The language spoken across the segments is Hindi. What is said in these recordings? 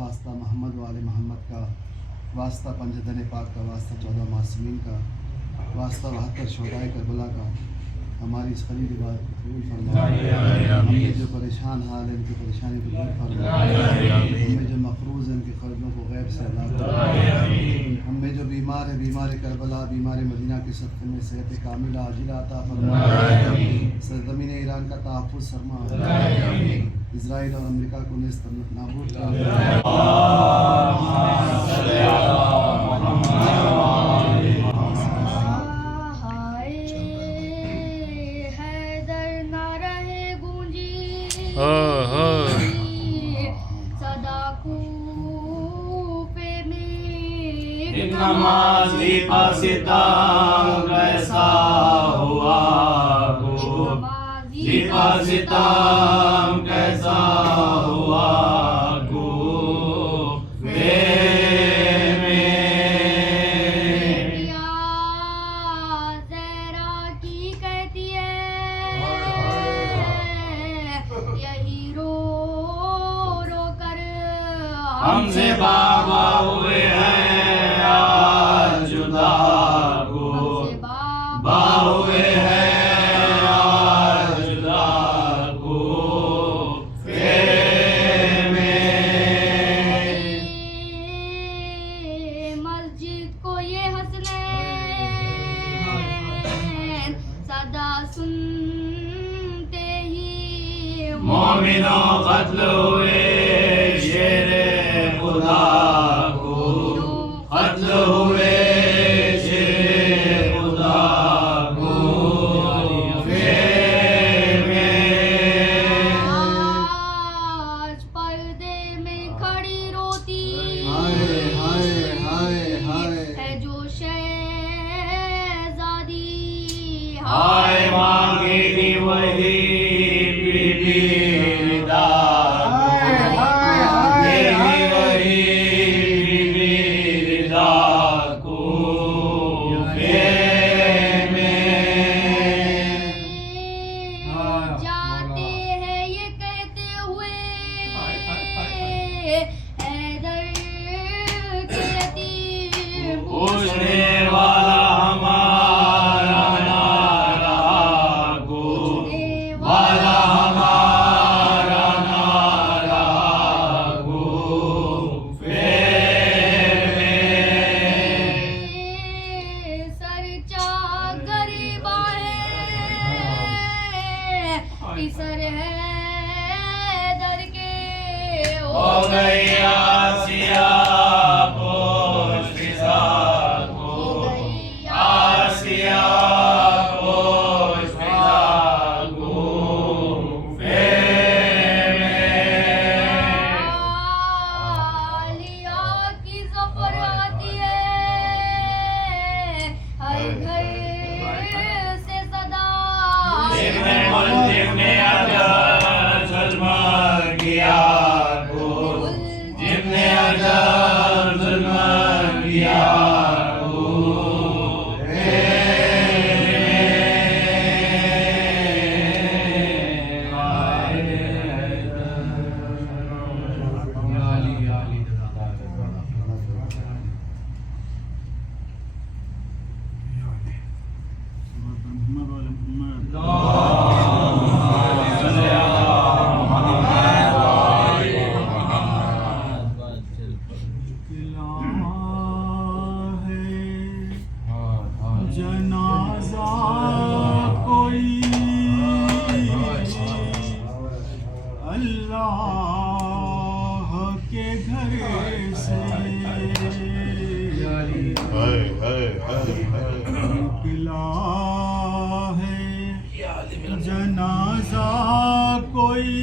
वास्ता मोहम्मद वाले मोहम्मद का वास्ता पंजतन पाक का वास्ता 14 मासूमीन का वास्ता 72 शोहदाए करबला का हमारी इस खलील बात कबूल फरमाए। हमें जो परेशान हाल है इनकी परेशानी को दूर फरमाए। हमें जो मफरूज़ है इनके कर्ज़ों को गैब से अदा फरमाए। हमें जो बीमार है बीमार करबला बीमार मदीना के सदक़े में सेहत कामिला आजिला अता फरमाए। ज़मीन ईरान का तहफ़्फ़ुज़ फरमाए। इज़राइल और अमेरिका को नाबूद नमाज़ी पासिताम कैसा हुआ पासिताम कैसा हुआ हमसे बाबा हुए हैं आज जुदा को बा हुए हैं आज जुदा को मस्जिद को ये हसनैन सदा सुनते ही मोमिनों कत्ल हुए खुदा को कत्ल हुए खुदा को आज पर्दे में खड़ी रोती है जो शहज़ादी हाय मांगेगी वही बीबी पूछने वाला हमारा ना रहा को वाला हमारा ना रहा को सर चाकर बाहें सर है दर के हो गई आसिया घर से निकला है जनाजा कोई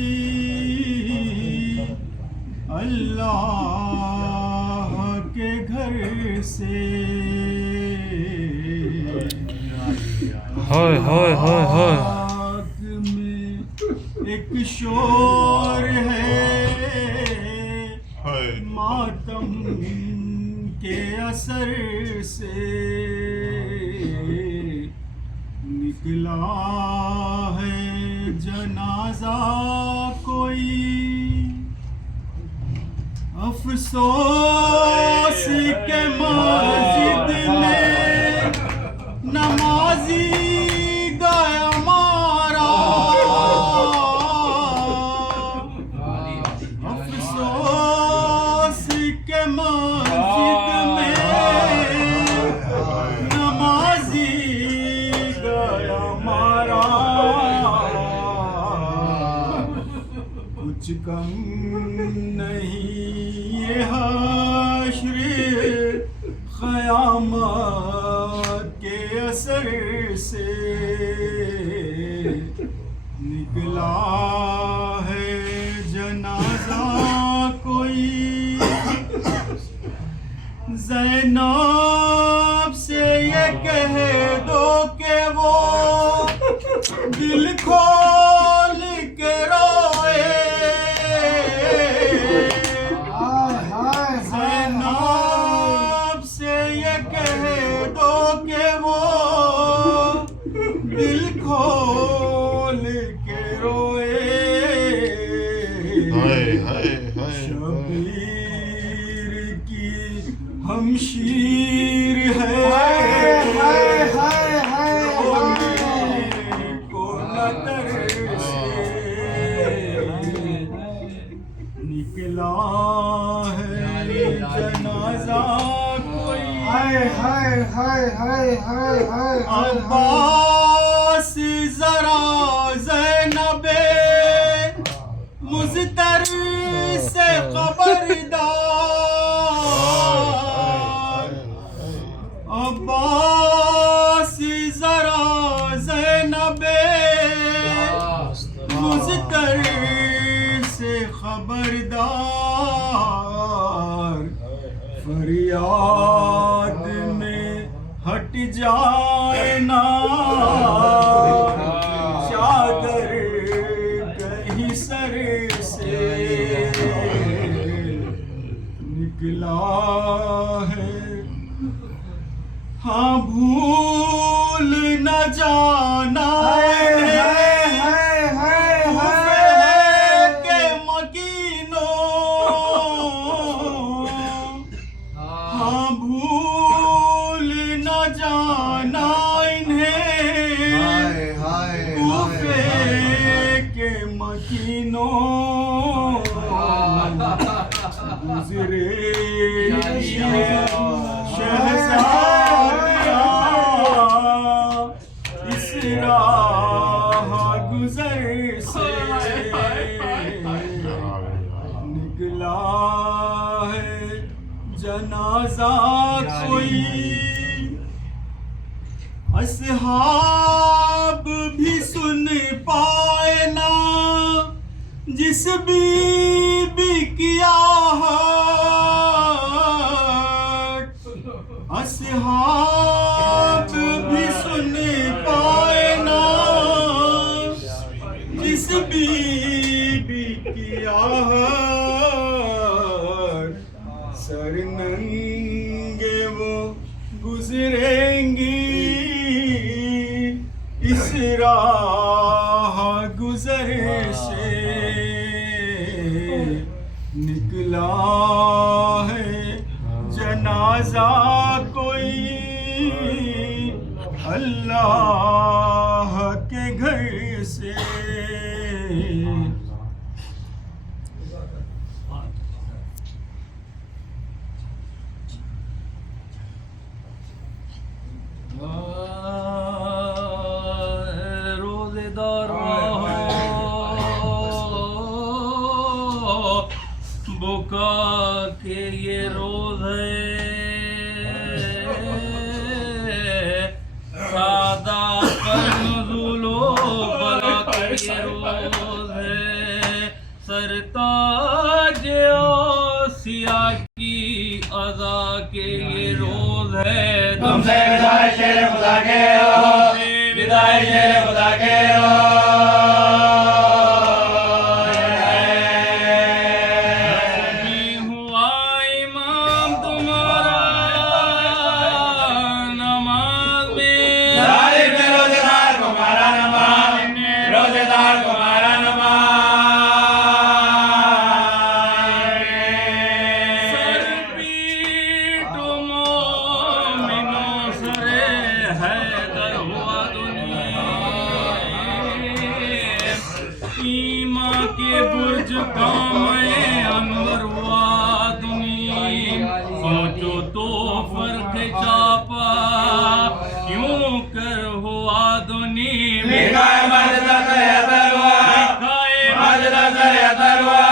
अल्लाह के घर से। आग में एक शोर है मातम के असर से निकला है जनाजा कोई अफसोस के मस्जिद में नमाजी गया मारा अफसोस के मस्जिद में नमाजी गया मारा कुछ कम नहीं ये हश्र क़यामत के असर से निकला है जनाजा कोई ज़ैनब से ये कह दो के वो दिल खोल के रोए ज़ैनब से ये कह दो के वो दिल खोल के रोए शबीर की हमशीर है को नतर से निकला है जनाजा कोई अब्बास जरा ज़ैनबे मुज़तर से खबरदार अब्बास जरा ज़ैनबे मुज़तर से खबरदार फरियाद में हट जाए ना चादर कहीं सर से निकला है हाँ भूल न जाना के मकीनों हाँ भूल न जाना इन्हें कूफे के मकीनों गुजरे शहज़ादियाँ इस राह गुज़र से निकला है जनाजा कोई असहाब भी सुन पाए ना जिस बीबी किया असहाब भी सुन पाए ना जिस बीबी किया सर नंगे वो गुजरेंगी इस राह गुजर से निकला है जनाजा कोई अल्लाह के घर से। रोज़ेदार बुका के ये रोज है, सादा पर नुज़ूलो बला के ये रोज है, सरताज आसिया की अज़ा के ये रोज है। तुमसे विदाई शेर खुदा के हो, विदाई शेर खुदा के हो। के बुर्ज कामे अनवर हुआ दुनिया, सोचो तो फर्क चापा क्यों कर हुआ दुनिया। लिखाए मजदा करे अतरवा, मजदा करे अतरवा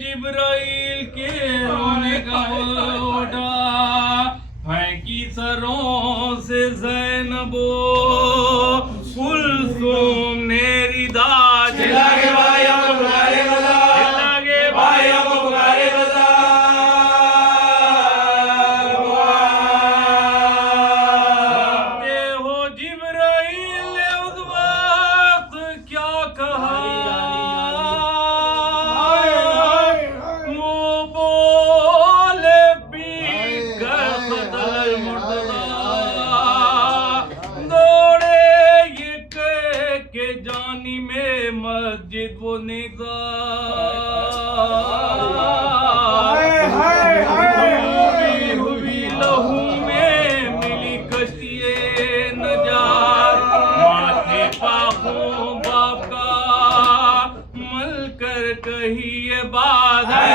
जिब्राइल के रोने का ओढ़ा, फेंकी सरों से ज़ैनबो कुलसूम ने रिदा। चिल्ला के भाइयों को पुकारे बजा, चिल्ला के भाइयों को पुकारे बजा। हो जिब्राइल ने उस वक्त क्या कहा, जानी में मस्जिद वो हुई लहू में मिली कश्तिए नजात, माथे पाखों बाप का मल कर कही ये बात है।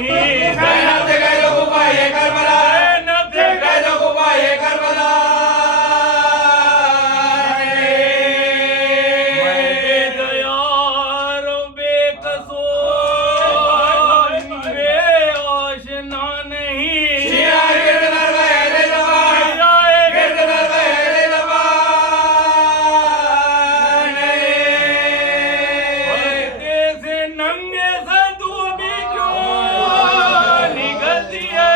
नहीं ज़ैनब से कह दो कुफा ये करबला ज़ैनब से कह दो कुफा ये करबला मैं बेदयार बेकसूर बेआशना नहीं शिया गिरदर गहरे जवान गिरदर गहरे जवान पर्दे से नंगे से तू भी क्यों निकलती है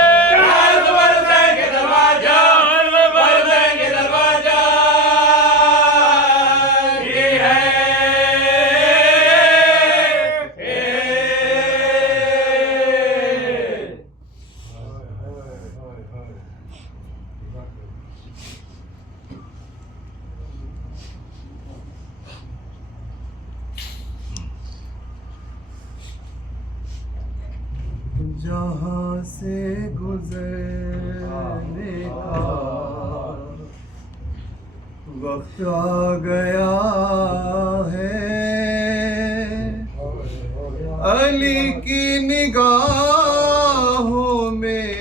अर्ज़ बरसेंगे दरवाजा बरसेंगे दरवाजा ये है जहाँ से गुजरने का वक्त आ गया है अली की निगाहों में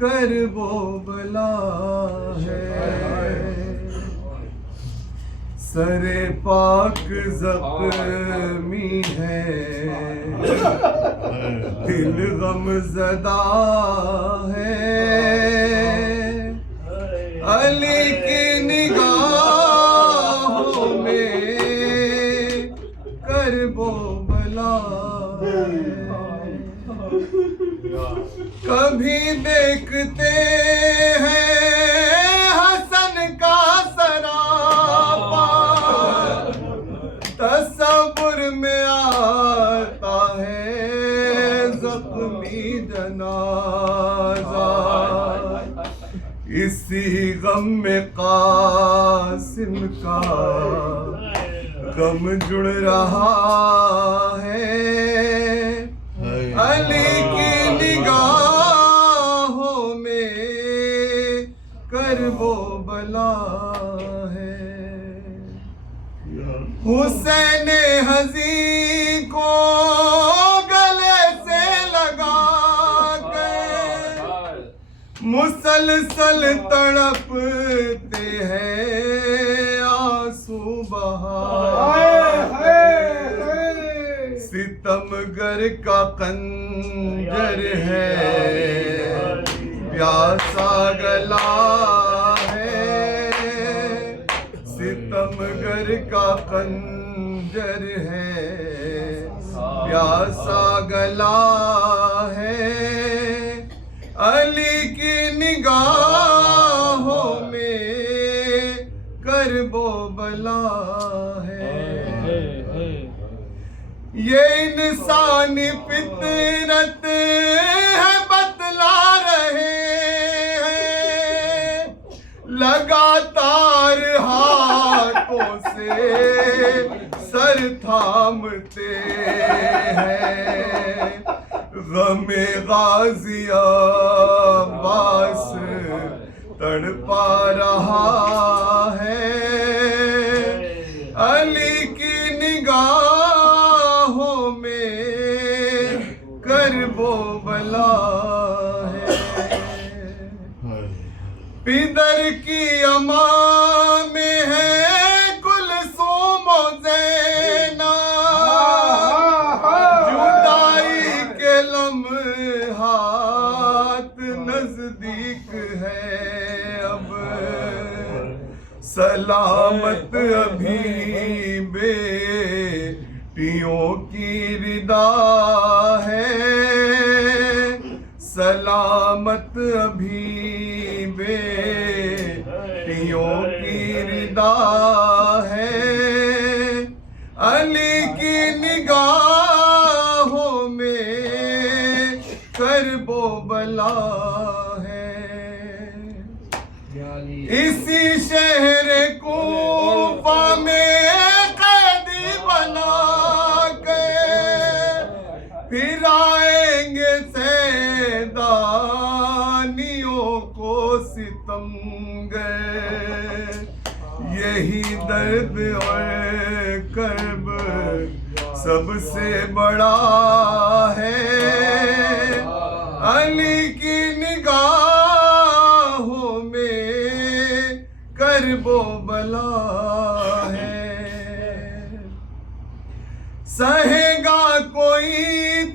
करबो बला है सरे पाक ज़ख्मी है दिल गम ज़दा है अली की निगाहों में करबो बला है कभी देखते हैं हसन का सरापा तसव्वुर में आता है ज़ख्मी जनाजा इसी गम में कासिम का गम जुड़ रहा है अली की निगाहों में करबो बला है हुसैन हज़ी को गले से लगा कर मुसलसल तड़पते हैं आंसू बहा सितमगर का कंजर है प्यासा गला है सितमगर का कंजर है प्यासा गला है अली की निगाहों में करबो बला है ये इंसानी फितरत है बतला रहे हैं लगातार हाथों से सर थामते हैं गमे गाजी अब्बास तड़पा रहा है अली की निगाहों में करबो बला है पिदर की अमा में है कुलसूम ज़ैना जुदाई के लम्हात नजदीक है अब सलामत अभी बेटियों की रिदा है सलामत अभी बेटियों की रिदा है अली की निगाहों में करबो बला है इसी शहर कूफा में कैदी बना के फिर आएंगे सैदानियों को सितमगर यही दर्द और कर्ब सबसे बड़ा है। अली की निगाहों में कर्बो बला है। सहेगा कोई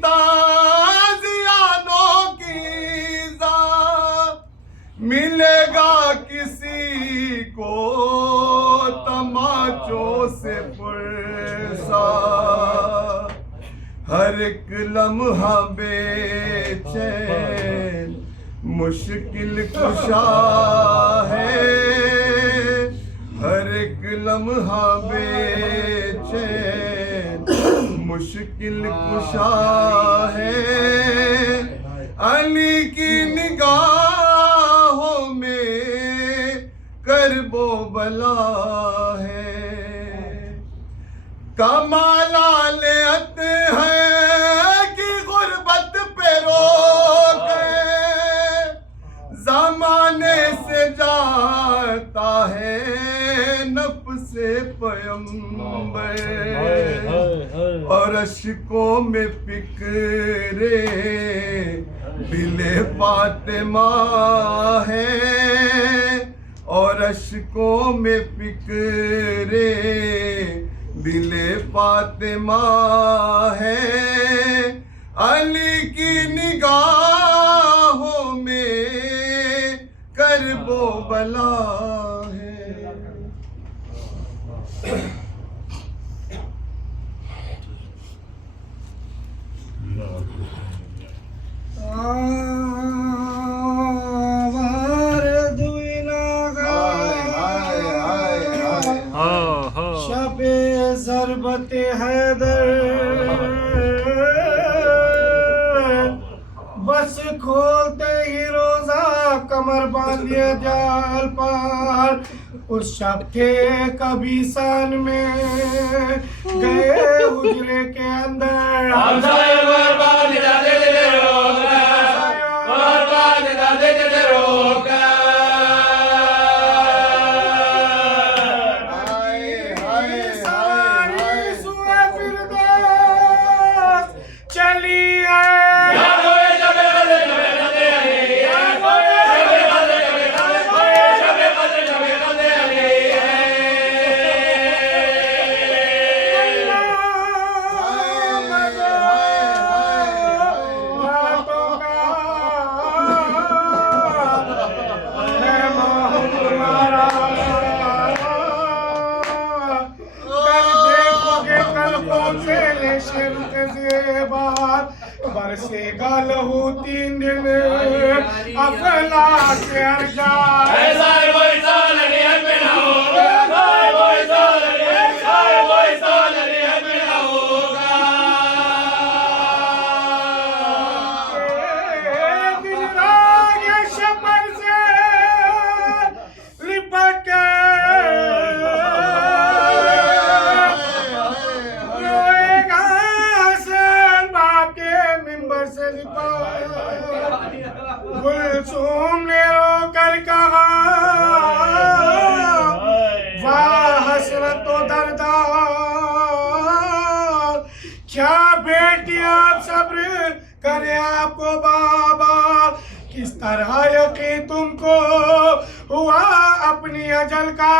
ताज़ियानों की ज़ा, मिलेगा किसी को तमाचों से पुरसा। हर एक लम्हा बेचैन मुश्किल कुशा है। हर एक लम्हा बेचैन मुश्किल कुशा है। अली की निगाहों में कर्बो बला है। कमाला लेत है कि गुर्बत पे रोक ज़माने से जाता है नफ्से पैगंबर। और अश्कों में फिक्रे दिले फातिमा है। और अश्कों में फिक्रे दिले फातिमा है। अली की निगाहों में कर्बो बला है। शबे ज़रबत हैदर बस खोलते ही रोजा कमर बांधिए जाल पर। उस शब थे कभी सन में गए हुजरे के अंदर। बरसेगा लहू 3 दिन अफला के अर्जा। गुलसूम ने रोकर कहा वाह हसरत तो दर्दा। क्या बेटी आप सब्र करे आपको बाबा। किस तरह यकीन तुमको हुआ अपनी अजल का।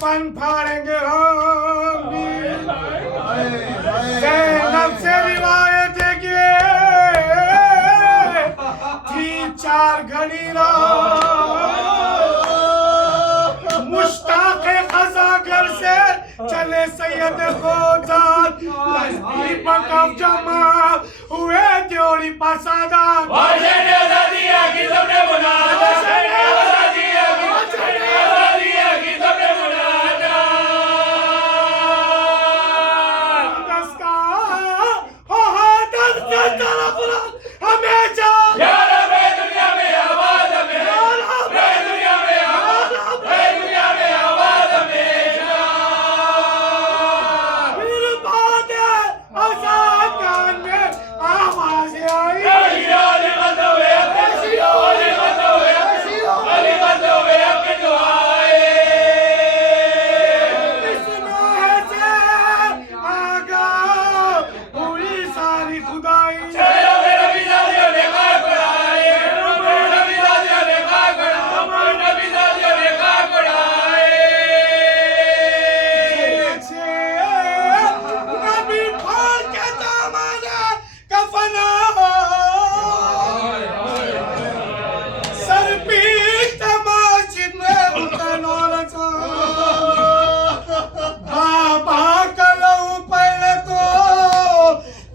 कफन फाड़ेंगे हम भी। ज़ैनब से रिवायत है कि थी 4 घड़ी रात, मुश्ताक़ ख़ज़ा घर से चले सैयद ख़ोजाद, तस्बीह पर जमा हुए त्योरी पसादा।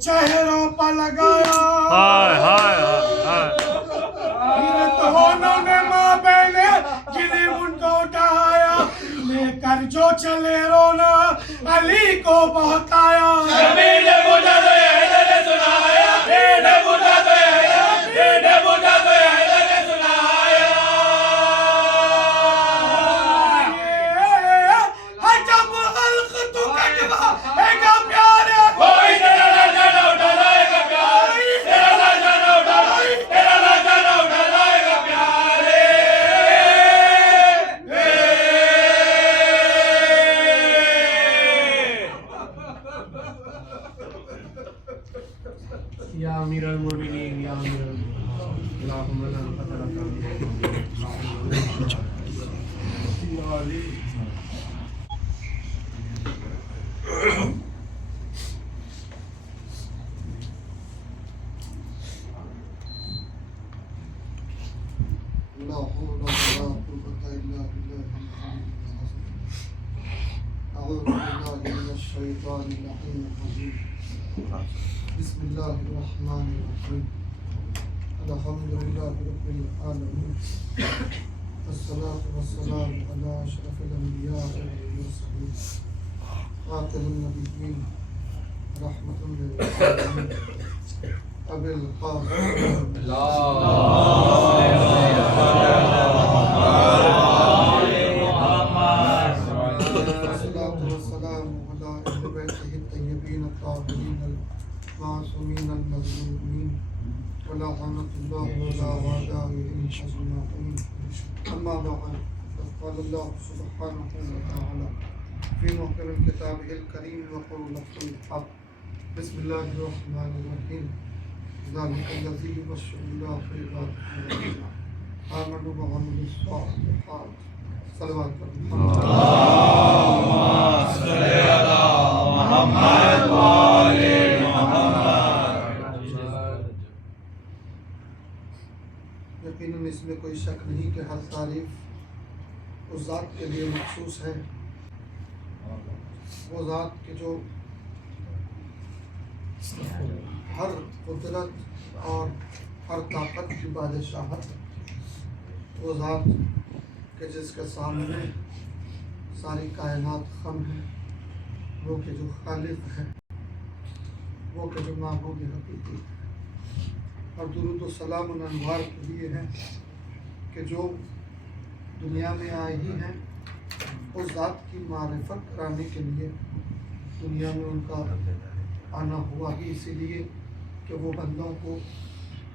चेहरों पर लगाया, फिर दोनों ने माँ बहने गिरी उनको उठाया, लेकर जो चले रोना अली को बहकाया। या अमीरुल मोमिनीन या अमीरुल मोमिनीन अल्लाहुम्मा ला क़दरका ला हौला वला कुव्वता इल्ला बिल्लाहिल अज़ीम। अऊज़ु बिल्लाहि मिनश शैतानिर रजीम। बिस्मिल्लाहिर्रहमानिर्रहीम। अल्हम्दुलिल्लाहि रब्बिल आलमीन। वस्सलातु वस्सलामु अला अशरफिल अंबिया वल मुरसलीन। खातिमुन नबिय्यीन रहमतुल लिल आलमीन। अबिल क़ासिम मासूमीन अल-मज़लूमीन वला अनतुल्लाह वला वादाइहिम अजमाईन। अम्मा बअद, क़ाल अल्लाह सुब्हानहु व तआला फ़ी मुहकमिल किताबिहिल करीम व क़ौलिहिल हक़। बिस्मिल्लाहिर रहमानिर रहीम। ज़ालिकल्लज़ी युबश्शिरुल्लाहु इबादहु आमनू व अमिलुस सालिहात। सल्लल्लाहु यकीनन इसमें कोई शक नहीं कि हर तारीफ उस ज़ात के लिए मखसूस है, वो ज़ात के जो हर कुदरत और हर ताकत की बादशाहत, वो ज़ात के जिसके सामने सारी कायनात खम है, वो के जो खालिक है, वो के जो माबूद हकीकी है। और दुरूद व सलाम उन अनवार के लिए है कि जो दुनिया में आए ही हैं उस ज़ात की मारिफत कराने के लिए। दुनिया में उनका आना हुआ ही इसीलिए कि वो बंदों को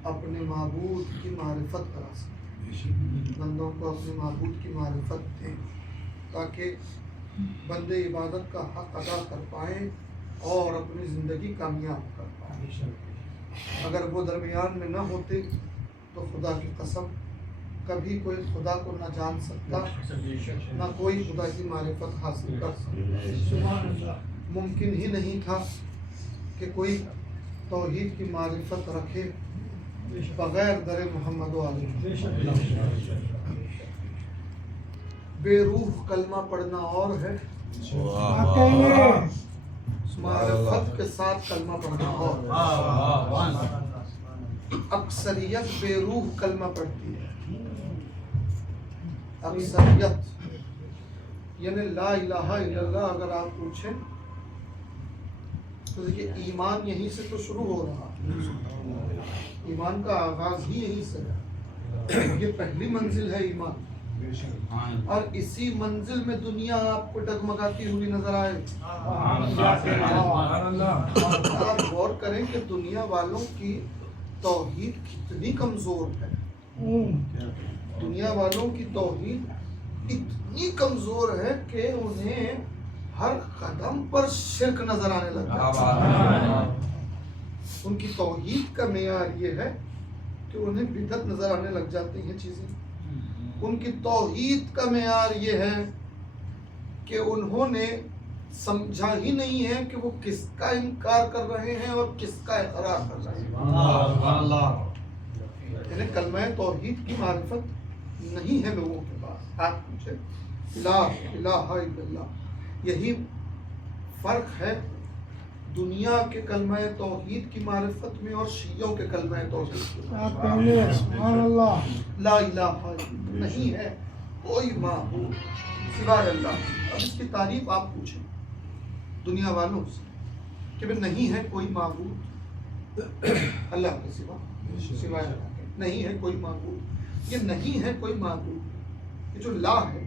अपने माबूद की मारिफत करा सकें, बंदों को अपने माबूद की मारिफत दें, ताकि बंदे इबादत का हक़ अदा कर पाएँ और अपनी ज़िंदगी कामयाब कर पाएँ। अगर वो दरमियान में न होते तो खुदा की कसम कभी कोई खुदा को ना जान सकता, ना कोई खुदा की मारिफत हासिल कर सकता। मुमकिन ही नहीं था कि कोई तौहीद की मारिफत रखे बगैर दर मोहम्मद वाले। बेरूह कलमा पढ़ना और है, मारिफत के साथ कलमा पढ़ना और। अक्सरियत बेरूह कलमा पढ़ती है, अक्सरियत यानी ला इलाहा इल्लल्लाह अगर आप पूछें तो देखिए ईमान यहीं से तो शुरू हो रहा है, ईमान का आगाज ही यहीं से है। ये पहली मंजिल है ईमान, और इसी मंजिल में दुनिया आपको डगमगाती हुई नजर आए। आप गौर करें कि दुनिया वालों की तौहीद कितनी कमजोर है, दुनिया वालों की तौहीद इतनी कमजोर है कि उन्हें हर कदम पर शिर्क नजर आने लगा। उनकी तौहीद का मेयार ये है कि उन्हें बिदअत नजर आने लग जाती हैं चीजें। उनकी तौहीद का मेयार ये है कि उन्होंने समझा ही नहीं है कि वो किसका इनकार कर रहे हैं और किसका इकरार कर रहे हैं। यानी कलमा तौहीद की मारिफत नहीं है लोगों के पास। आप पूछे ला इलाहा इल्लल्लाह, यही फर्क है दुनिया के कलमा तौहीद की मारिफत में और शियों के कलमा तौहीद में। ला इलाहा नहीं है कोई माबूद सिवाय अल्लाह। अब इसकी तारीफ आप पूछें दुनिया वालों से कि भाई नहीं है कोई माबूद अल्लाह के सिवा, सिवाय अल्लाह के नहीं है कोई माबूद। ये नहीं है कोई माबूद, ये जो ला है,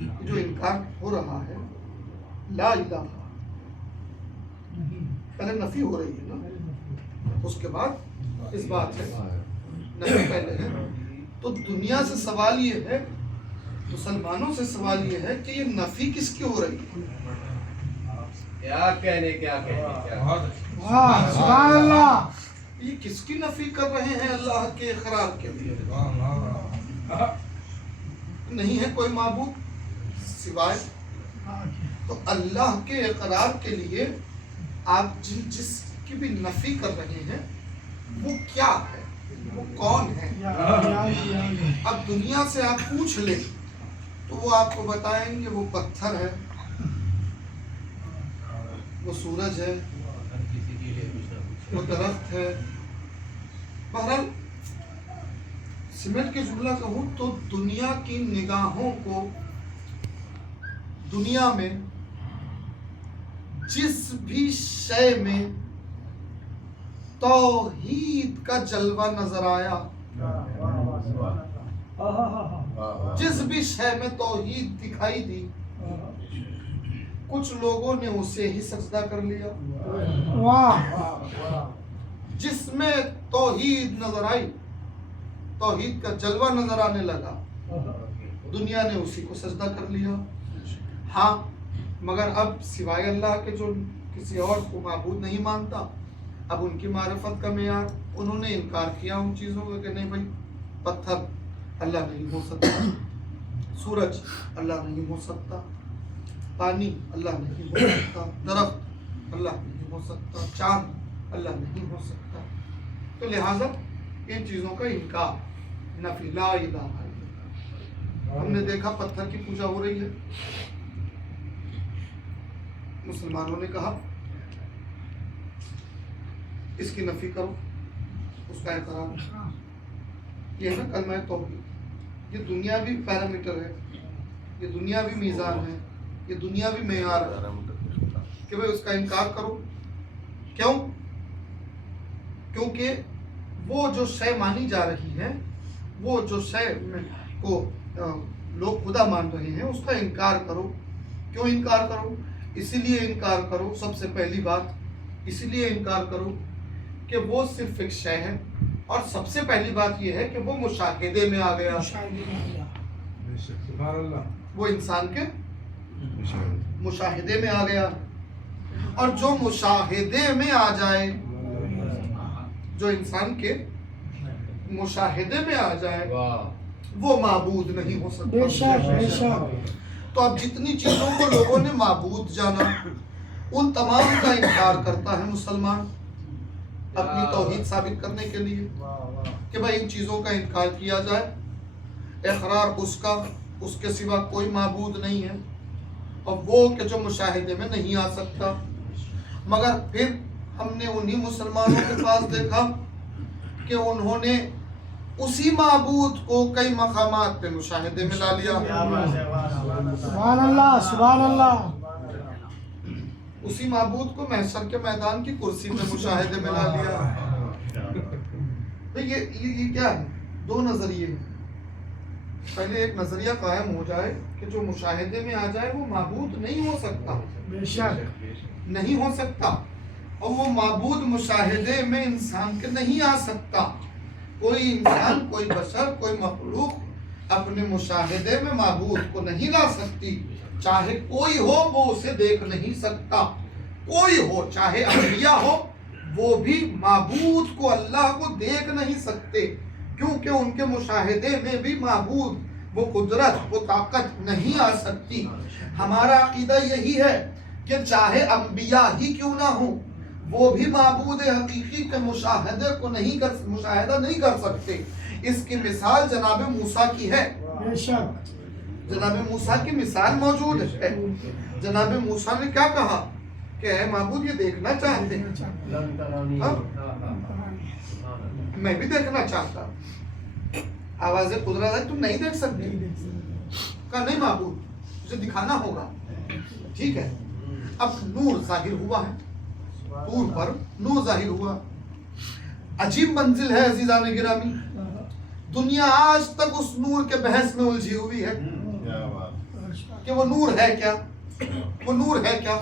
ये जो इनकार हो रहा है, ला इलाहा पहले नफी हो रही है ना, उसके बाद इस बात है नफी पहले है। तो दुनिया से सवाल ये है, मुसलमानों से सवाल ये है कि ये नफी किसकी हो रही है? क्या कहने ये किसकी नफी कर रहे हैं? अल्लाह के इकरार के लिए। नहीं है कोई माबूद सिवाय, तो अल्लाह के इकरार के लिए आप जिसकी भी नफी कर रहे हैं वो क्या है, वो कौन है? अब दुनिया से आप पूछ ले तो वो आपको बताएंगे वो पत्थर है, वो सूरज है, वो दरख्त है। बहरहाल सिमट के जुमला कहूँ तो दुनिया की निगाहों को दुनिया में जिस भी शय में तौहीद का जलवा नजर आया, जिस भी शय में तौहीद दिखाई दी, कुछ लोगों ने उसे ही सजदा कर लिया। जिसमें तौहीद नजर आई, तौहीद का जलवा नजर आने लगा, दुनिया ने उसी को सजदा कर लिया। हाँ, मगर अब सिवाय अल्लाह के जो किसी और को माबूद नहीं मानता, अब उनकी मारिफत का मेयार, उन्होंने इनकार किया उन चीज़ों का कि नहीं भाई पत्थर अल्लाह नहीं हो सकता, सूरज अल्लाह नहीं हो सकता, पानी अल्लाह नहीं हो सकता, दरख्त अल्लाह नहीं हो सकता, चाँद अल्लाह नहीं हो सकता। तो लिहाजा इन चीज़ों का इनकार, नफी ला इलाहा इल्लल्लाह। हमने देखा पत्थर की पूजा हो रही है, मुसलमानों ने कहा इसकी नफी करो, उसका इकरार। ये है ना कलमा तौहीद। ये दुनियावी पैरामीटर है, ये दुनियावी मीज़ान है, ये दुनियावी मेयार है कि भाई उसका इनकार करो। क्यों? क्योंकि वो जो शय मानी जा रही है, वो जो शय को लोग खुदा मान रहे हैं, उसका इनकार करो। क्यों इनकार करो? इसीलिए इनकार करो, सबसे पहली बात इसीलिए इनकार करो कि वो सिर्फ एक शय है, और सबसे पहली बात यह है कि वो मुशाहिदे में आ गया, वो इंसान के मुशाहिदे में आ गया। और जो मुशाहिदे में आ जाए, जो इंसान के मुशाहिदे में आ जाए, वो माबूद नहीं हो सकता। बेशक बेशक। तो अब जितनी चीजों को लोगों ने माबूद जाना, उन तमाम का इनकार करता है मुसलमान अपनी तौहीद साबित करने के लिए कि भाई इन चीजों का इनकार किया जाए, इकरार उसका, उसके सिवा कोई माबूद नहीं है, और वो कि जो मुशाहिदे में नहीं आ सकता। मगर फिर हमने उन्हीं मुसलमानों के पास देखा कि उन्होंने उसी माबूद को कई मकामात पे मुशाहिदे में ला लिया। सुभान अल्लाह सुभान अल्लाह। उसी माबूद को महशर के मैदान की कुर्सी पे मुशाहिदे में ला लिया। तो ये क्या है? दो नजरिए। पहले एक नजरिया कायम हो जाए कि जो मुशाहिदे में आ जाए वो माबूद नहीं हो सकता, बेशक नहीं हो सकता, और वो माबूद मुशाहिदे में इंसान के नहीं आ सकता। कोई इंसान, कोई बशर, कोई मखलूक अपने मुशाहिदे में माबूद को नहीं ला सकती। चाहे कोई हो वो उसे देख नहीं सकता, कोई हो, चाहे अंबिया हो, वो भी माबूद को, अल्लाह को देख नहीं सकते, क्योंकि उनके मुशाहिदे में भी माबूद, वो कुदरत, वो ताकत नहीं आ सकती। हमारा अकीदा यही है कि चाहे अंबिया ही क्यों ना हो, वो भी माबूद हकीकी के मुशाहिदे को मुशाहिदा नहीं कर सकते। इसकी मिसाल जनाब मूसा की है। बेशक जनाब मूसा की मिसाल मौजूद है। जनाब मूसा ने क्या कहा कि ऐ माबूद ये देखना चाहते हैं, हाँ? मैं भी देखना चाहता। आवाज़ कुदरत है, तुम नहीं देख सकते। कहा नहीं माबूद, तुझे दिखाना होगा। ठीक है, अब नूर जाहिर हुआ है, तूर पर नूर जाहिर हुआ। अजीब मंजिल है अजीजान गिरामी, दुनिया आज तक उस नूर के बहस में उलझी हुई है कि वो नूर है क्या, वो नूर है क्या।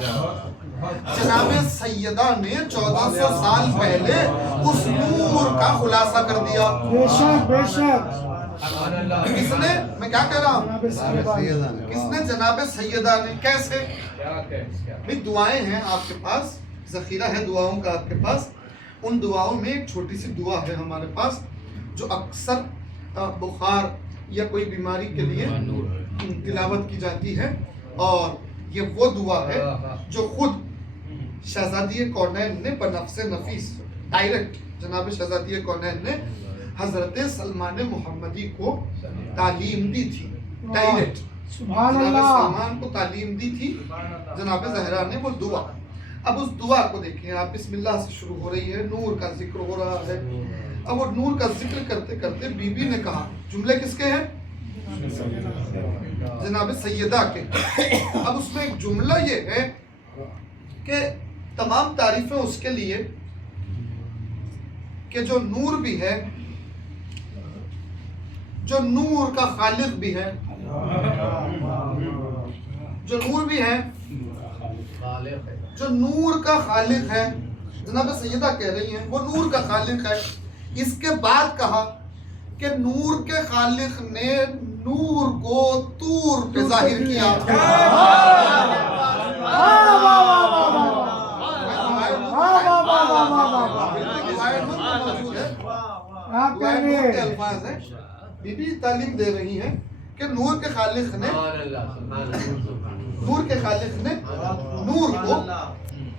जनाब सैयदा ने 1400 साल पहले उस नूर का खुलासा कर दिया। बेशक बेशक। किसने? मैं क्या कह रहा हूँ? किसने? जनाब सैयदा ने। कैसे? भाई दुआएं हैं आपके पास, जखीरा है दुआओं का आपके पास। उन दुआओं में एक छोटी सी दुआ है हमारे पास जो अक्सर बुखार या कोई बीमारी के लिए तिलावत की जाती है, और ये वो दुआ है जो खुद शहजादी कौनैन ने बनफ्से नफीस डायरेक्ट जनाब शहजादी कौनैन ने हजरत सलमान मुहम्मदी को तालीम दी थी। डायरेक्ट सुभान जनाब अल्लाह। सलमान को तालीम दी थी जनाब जहरा ने वो दुआ। अब उस दुआ को देखें आप, बिस्मिल्लाह से शुरू हो रही है, नूर का जिक्र हो रहा है। अब वो नूर का जिक्र करते करते बीबी ने कहा, जुमले किसके हैं? जनाब सैयदा के। अब उसमें एक जुमला ये है कि तमाम तारीफें उसके लिए कि जो नूर भी है, जो नूर का खालिक भी है, जो नूर भी है, जो नूर का खालिक है। जनाब सैयदा कह रही हैं वो नूर का खालिक है। इसके बाद कहा कि नूर के खालिक ने नूर को तूर पे जाहिर किया। अल्फाज है, बीबी तालीम दे रही है कि नूर के खालिक ने नूर को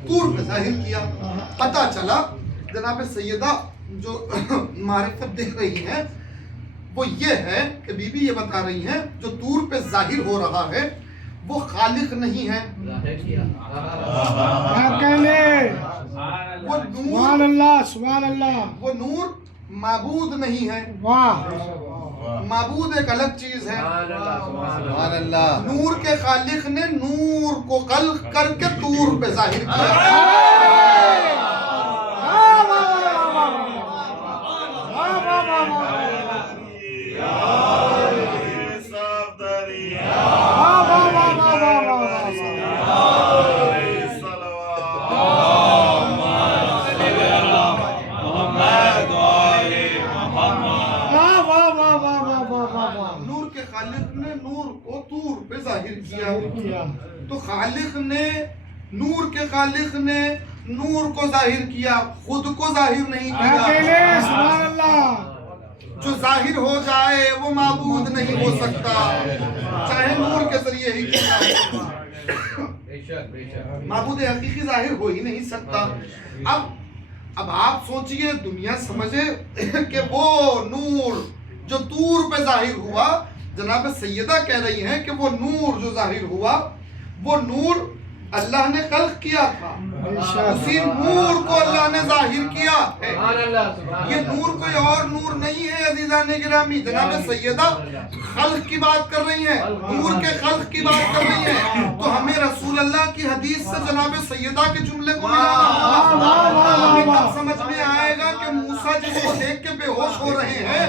तूर पे जाहिर किया। पता चला जनाब सैयदा जो मारिफत देख रही है वो ये है कि बीबी ये बता रही है जो तूर पे जाहिर हो रहा है वो खालिक नहीं है, वो नूर माबूद नहीं है। माबूद एक अलग चीज है। नूर के खालिक ने नूर को खल्क करके तूर पे जाहिर किया। नूर के खालिक ने नूर को तूर पे जाहिर किया। तो खालिक ने, नूर के खालिक ने नूर को जाहिर किया, खुद को जाहिर नहीं किया। जो जाहिर हो जाए वो माबूद नहीं हो सकता, चाहे नूर के जरिए ही क्यों माबूद हकीकी जाहिर हो ही नहीं सकता। अब आप सोचिए, दुनिया समझे कि वो नूर जो तूर पे जाहिर हुआ, जनाब सैयदा कह रही हैं कि वो नूर जो जाहिर हुआ वो नूर अल्लाह ने खल्क किया था, उसी नूर को अल्लाह ने जाहिर किया है। ये नूर कोई और नूर नहीं है अजीजाने गिरामी। जनाब सैयदा खल्क की बात कर रही हैं, नूर के खल्क की बात कर रही हैं, तो हमें रसूल अल्लाह की हदीस से जनाब सैयदा के जुमले को मिलाना समझ में आएगा कि मूसा जिसको देख के बेहोश हो रहे हैं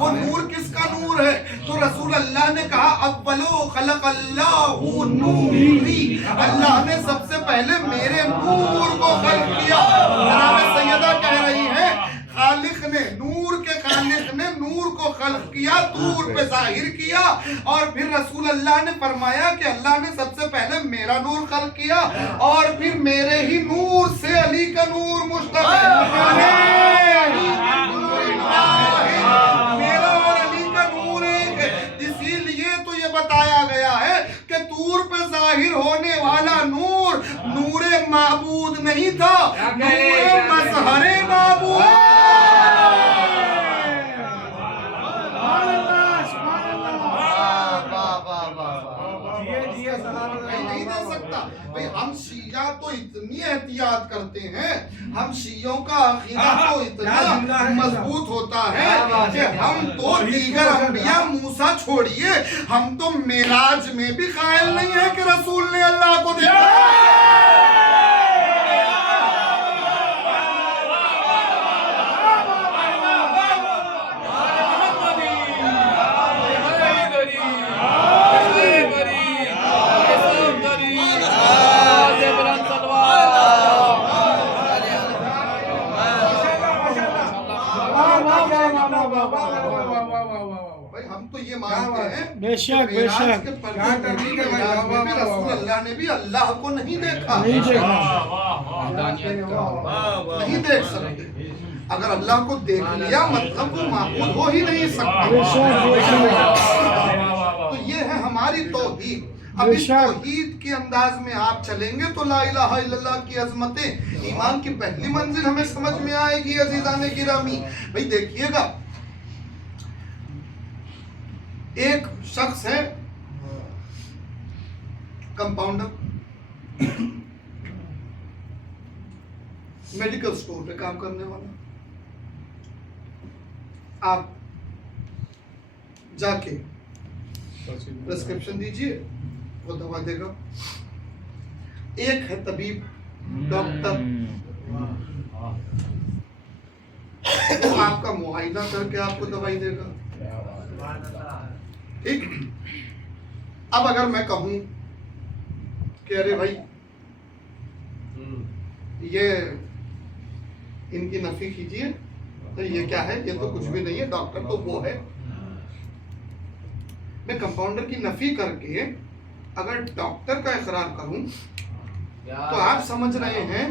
वो नूर किसका नूर है। तो रसूल अल्लाह ने कहा अव्वलो खलक़ल्लाहु नूरी, अल्लाह ने सबसे पहले मेरे नूर को खल्क किया। जनाब सैयदा कह रही हैं खालिक ने, नूर के खालिक ने नूर को खल्क किया, तूर पे जाहिर किया, और फिर रसूल अल्लाह ने फरमाया कि अल्लाह ने सबसे पहले मेरा नूर खल्क किया और फिर मेरे ही नूर से अली का नूर मुश्तक मेरा और अली का नूर एक। इसीलिए तो ये बताया गया है कि तूर पे जाहिर होने वाला नूर नूरे माबूद नहीं था, नूरे मजहरे माबूद। नहीं दे सकता भाई। हम शिया तो इतनी एहतियात करते हैं, हम शियों का अकीदा तो इतना मजबूत होता है कि हम तो दीगर अंबिया मूसा छोड़िए, हम तो मेराज में भी कायल नहीं है कि रसूल ने अल्लाह को देखा। भाई हम तो ये मानते हैं बेशक कि मेराज के पर्दे में भी रसूल अल्लाह ने भी अल्लाह को नहीं देखा, नहीं देख सकते। अगर अल्लाह को देख लिया मतलब वो माबूद हो ही नहीं सकता। तो ये है हमारी तौहीद। अब इस तौहीद के अंदाज में आप चलेंगे तो ला इलाहा इल्लल्लाह की अजमतें, ईमान की पहली मंजिल हमें समझ में आएगी अजीजाने गिरामी। भाई देखिएगा, एक शख्स है कंपाउंडर, मेडिकल स्टोर पे काम करने वाला। आप जाके प्रिस्क्रिप्शन दीजिए, वो दवा देगा। एक है तबीब, डॉक्टर, वो आपका मुआयना करके आपको दवाई देगा। ठीक। अब अगर मैं कहूं कि अरे भाई ये इनकी नफी कीजिए, तो ये क्या है, ये तो कुछ भी नहीं है, डॉक्टर तो वो है। मैं कंपाउंडर की नफी करके अगर डॉक्टर का इकरार करूं तो आप समझ रहे हैं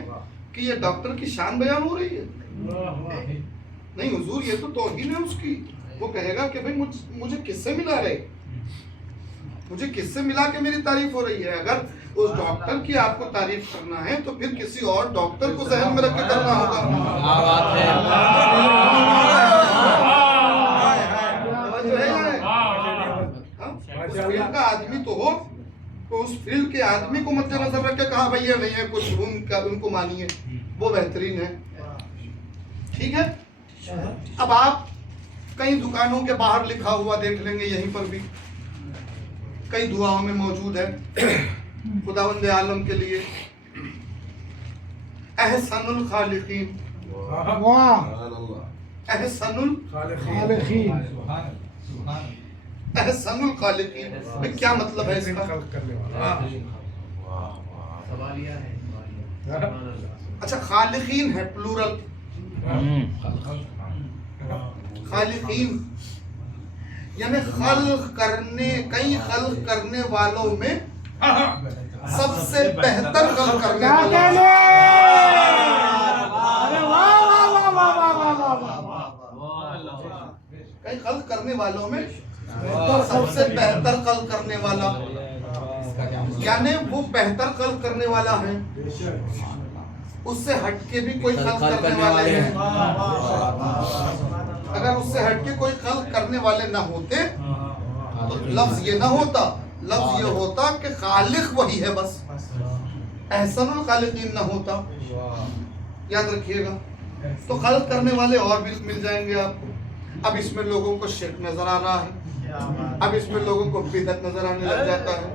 कि ये डॉक्टर की शान बयान हो रही है। नहीं हुजूर, ये तो तौहीन है उसकी। वो कहेगा कि भाई मुझे किससे मिला रहे, मुझे किससे मिला के मेरी तारीफ हो रही है। अगर उस डॉक्टर की आपको तारीफ करना है तो फिर किसी और डॉक्टर को जहन में रख के करना होगा। उस फील्ड का आदमी तो हो, तो उस फील्ड के आदमी को मद्देनजर रख के कहा भाई ये नहीं है कुछ, उनको मानिए, वो बेहतरीन है। ठीक है। अब आप कई दुकानों के बाहर लिखा हुआ देख लेंगे, यहीं पर भी कई दुआओं में मौजूद है, खुदावंद आलम के लिए एहसनुल खालिकीन, एहसनुल एहसनुल खालिकीन। क्या मतलब है इसका? अच्छा, खालिकीन है प्लूरल, खालिकीन यानी खल्क करने, कई खल्क करने वालों में सबसे बेहतर खल्क करने वाला। भाई खल्क करने वालों में सबसे बेहतर खल्क करने वाला, यानी वो बेहतर खल्क करने वाला है, उससे हटके भी कोई खल्क करने वाले हैं। अगर उससे हटके कोई खल्क करने वाले ना होते तो लफ्ज ये ना होता, लफ्ज ये होता कि खालिक वही है बस, एहसनुल खालिकीन ना होता। याद रखिएगा। तो खल्क करने वाले और भी मिल जाएंगे आपको। अब इसमें लोगों को शिर्क नजर आ रहा है, अब इसमें लोगों को बिदअत नजर आने लग जाता है।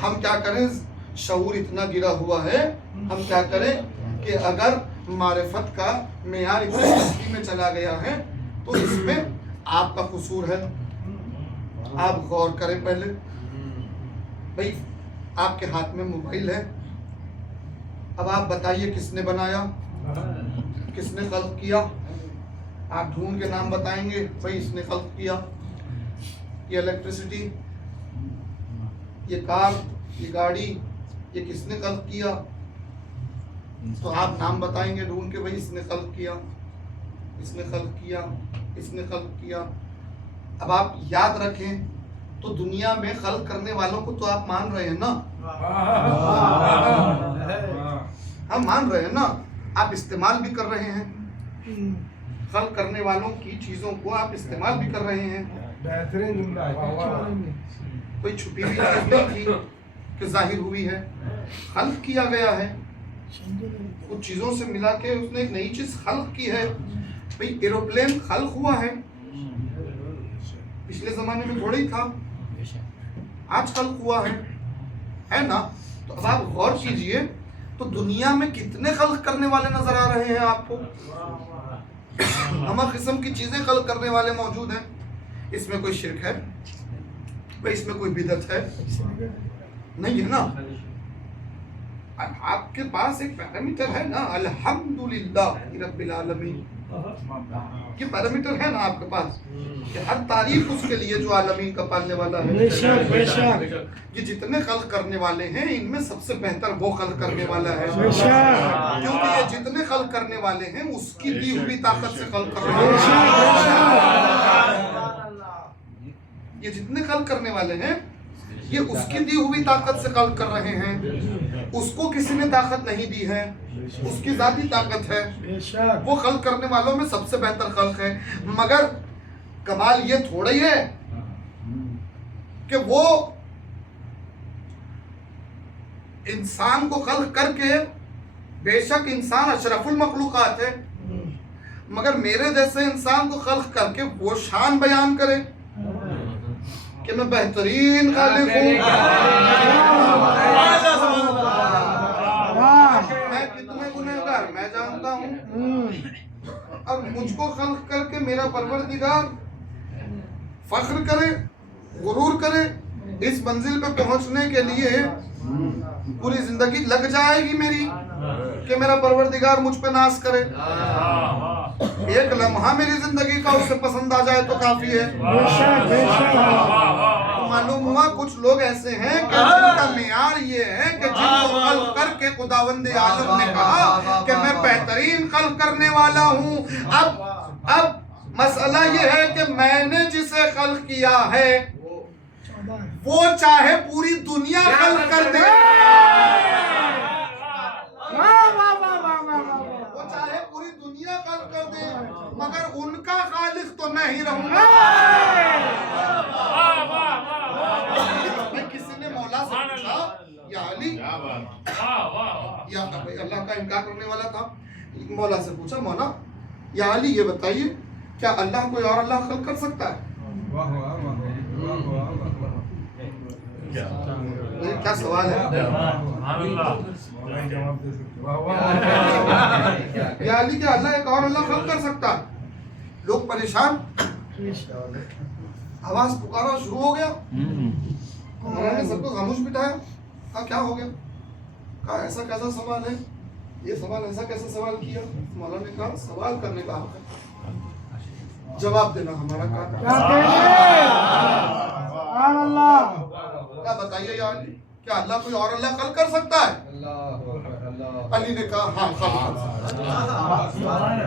हम क्या करें, शऊर इतना गिरा हुआ है, हम क्या करें कि अगर मारिफत का मेयार इतनी तस्वीर में चला गया है तो इसमें आपका कसूर है। आप गौर करें पहले, भाई आपके हाथ में मोबाइल है, अब आप बताइए किसने बनाया, किसने खल्क किया? आप ढूंढ के नाम बताएंगे, भाई इसने खल्क किया। ये इलेक्ट्रिसिटी, ये कार, ये गाड़ी, ये किसने खल्क किया? तो आप नाम बताएंगे ढूंढ के, भाई इसने खल्क किया, इसने खल्क किया, इसने खल्क किया। अब आप याद रखें, तो दुनिया में खल्क करने वालों को तो आप मान रहे हैं ना, हम मान रहे हैं ना, आप इस्तेमाल भी कर रहे हैं, खल्क करने वालों की चीजों को आप इस्तेमाल भी कर रहे हैं। कोई छुपी हुई चीज नहीं थी कि जाहिर हुई है, खल्क किया गया है, कुछ चीजों से मिला के उसने एक नई चीज खल्क की है। भाई एरोप्लेन खल्क हुआ है, पिछले जमाने में थोड़ा ही था, आज खल्क हुआ है ना। तो अब आप गौर कीजिए, तो दुनिया में कितने खल्क करने वाले नजर आ रहे हैं आपको? हर किस्म की चीजें खल्क करने वाले मौजूद हैं। इसमें कोई शिर्क है भाई, इसमें कोई बिदअत है नहीं है ना। आपके पास एक पैरामीटर है ना, अल्हम्दुलिल्लाह रब्बिल आलमीन, ये पैरामीटर है ना आपके पास कि हर तारीफ उसके लिए जो आलमीन का पालने वाला है। ये जितने खल्क करने वाले हैं, इनमें सबसे बेहतर वो खल्क करने वाला है, क्योंकि ये जितने खल्क करने वाले हैं उसकी दी हुई ताकत से खल्क कर रहे हैं। ये जितने खल्क करने वाले हैं, ये उसकी दी हुई ताकत से खल्क कर रहे हैं, उसको किसी ने ताकत नहीं दी है, उसकी जाती ताकत है, वो खल्क करने वालों में सबसे बेहतर खल्क है। मगर कमाल ये थोड़ा ही है कि वो इंसान को खल्क करके, बेशक इंसान अशरफुल मखलूकात है, मगर मेरे जैसे इंसान को खल्क करके वो शान बयान करे कि मैं बेहतरीन खालिक हूँ, मैं कितने गुनहगार मैं जानता हूँ, और मुझको खल्क करके मेरा परवरदिगार फख्र करे, गुरूर करे। इस मंजिल पे पहुंचने के लिए पूरी जिंदगी लग जाएगी मेरी कि मेरा परवरदिगार मुझ पे नाज करे। एक लम्हा मेरी जिंदगी का उसे पसंद आ जाए तो काफी है। तो मालूम हुआ कुछ लोग ऐसे हैं कि जिनका मियार ये है कि जिनको खल्क करके खुदावंदे आलम ने कहा कि मैं बेहतरीन खल्क करने वाला हूँ। अब मसला ये है कि मैंने जिसे खल्क किया है वो चाहे पूरी दुनिया खल्क कर दे, वो चाहे पूरी दुनिया खल्क कर दे, मगर उनका खालिक तो मैं ही रहूंगा। किसी ने मौला से पूछा, या अली, या अल्लाह का इनकार करने वाला था, मौला से पूछा, मौला या अली ये बताइए क्या अल्लाह कोई और अल्लाह खल्क कर सकता है? क्या सवाल है? या अली क्या अल्लाह एक और अल्लाह खल्क कर सकता है? लोग परेशान, आवाज पुकारा शुरू हो गया। उन्होंने सबको खामोश बिठाया, कहा क्या हो गया? कहा ऐसा कैसा सवाल है, ये सवाल ऐसा कैसा सवाल किया? मौलाना ने कहा सवाल करने का हक है, जवाब देना हमारा काम है। क्या बताइए यार, क्या अल्लाह कोई और अल्लाह खल्क कर सकता है? अली ने कहा हाँ खल्क कर सकता है।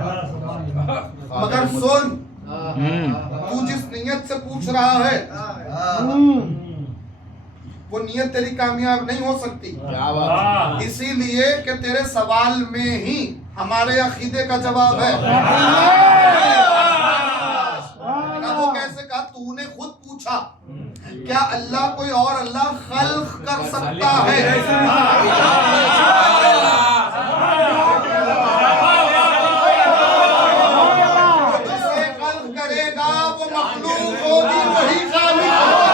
मगर सुन, तू जिस नियत से पूछ रहा है वो नियत तेरी कामयाब नहीं हो सकती। इसीलिए कि तेरे सवाल में ही हमारे अकीदे का जवाब है। वो कैसे कहा? तूने खुद पूछा क्या अल्लाह कोई और अल्लाह खल्क कर सकता है? जिसे खल्क करेगा वो मखलूक होगी, वही खालिक होगा।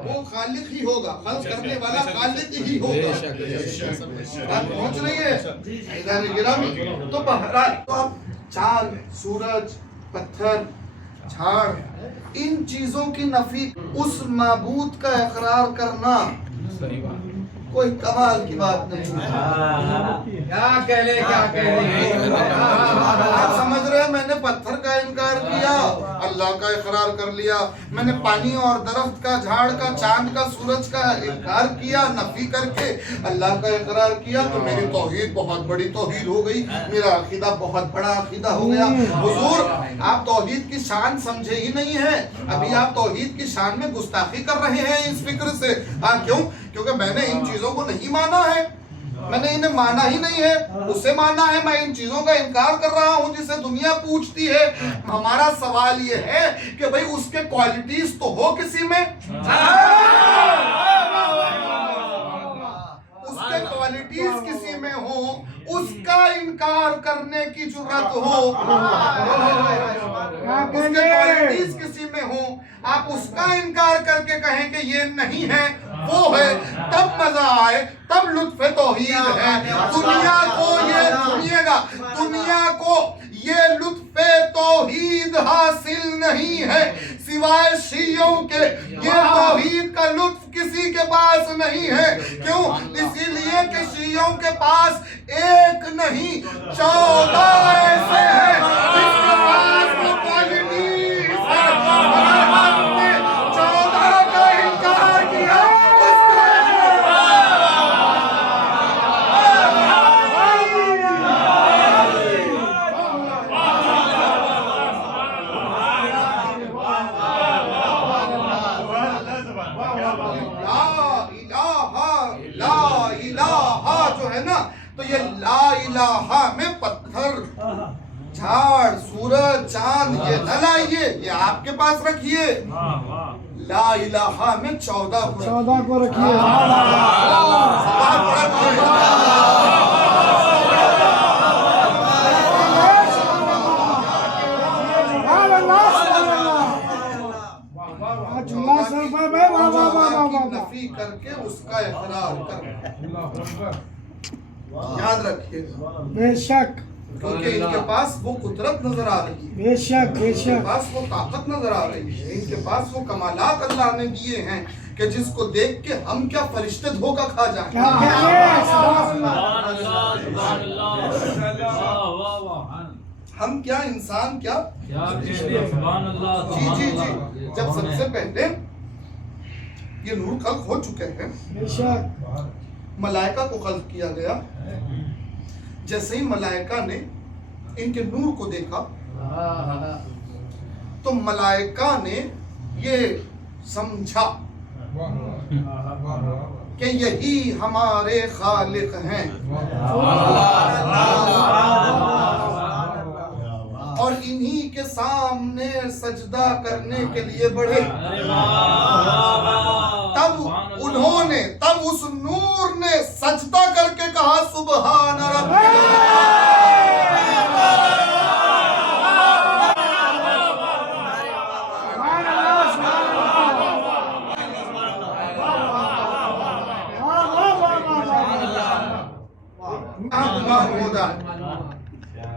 वो खालिक ही होगा, खल्क करने वाला खालिक ही होगा। बात पहुंच रही है इधर गिरामी। तो बहरहाल तो अब चांद, सूरज, पत्थर, झाड़, इन चीजों की नफी उस माबूद का इकरार करना कोई कमाल की बात नहीं है। क्या कह ले आप समझ रहे हैं? मैंने पत्थर का इनकार किया, अल्लाह का इकरार कर लिया। मैंने पानी और दरख्त का, झाड़ का, चांद का, सूरज का इनकार किया, नफी करके अल्लाह का इकरार किया, तो मेरी तौहीद बहुत बड़ी तौहीद हो गई, मेरा अकीदा बहुत बड़ा अकीदा हो गया। हुजूर, आप तौहीद की शान समझे ही नहीं है, अभी आप तौहीद की शान में गुस्ताखी कर रहे हैं इस फिक्र से। हाँ, क्यों? क्योंकि मैंने इन चीजों को नहीं माना है, मैंने इन्हें माना ही नहीं है, उसे माना है। मैं इन चीजों का इनकार कर रहा हूं जिसे दुनिया पूछती है। हमारा सवाल ये है कि भाई उसके क्वालिटीज तो हो किसी में, उसके क्वालिटीज किसी में हो, उसका इनकार करने की जुर्रत हो, उसके क्वालिटीज किसी में हो, आप उसका इनकार करके कहें कि ये नहीं है वो है, तब मजा आए, तब लुत्फ तौहीद है। दुनिया को ये सुनिएगा, दुनिया को ये लुत्फ तौहीद हासिल नहीं है सिवाय शियों के। ये तौहीद का लुत्फ किसी के पास नहीं है। क्यों? इसीलिए कि शियों के पास एक नहीं 14 ऐसे हैं जिसके पास वो क्वालिटीज है। हमने 14 का इनकार किया। जो है ना, तो ये ला इलाहा में पत्थर, झाड़, सूरज, चांद ये न लाइए, ये आपके पास रखिए। ला इलाहा में 14 को रखिए। नफी करके उसका इकरार कर, याद रखिएगा। बेशक क्योंकि इनके पास वो कुदरत नजर आ रही है, बेशक इनके बेशक पास वो ताकत नजर आ रही है, इनके पास वो कमालात अल्लाह ने दिए हैं कि जिसको देख के हम क्या फरिश्ते धोखा खा जाएं। क्या कहते हम क्या, इंसान क्या। जी जी जी, जब सबसे पहले ये नूर खल्क हो चुके हैं, बेशक मलाइका को खल्क किया गया। जैसे ही मलाइका ने इनके नूर को देखा तो मलाइका ने ये समझा कि यही हमारे खालिक हैं और इन्हीं के सामने सजदा करने के लिए बढ़े। तब उन्होंने, तब उस नूर ने सजदा करके कहा सुबहान रब्बिल गुमान हो जाए,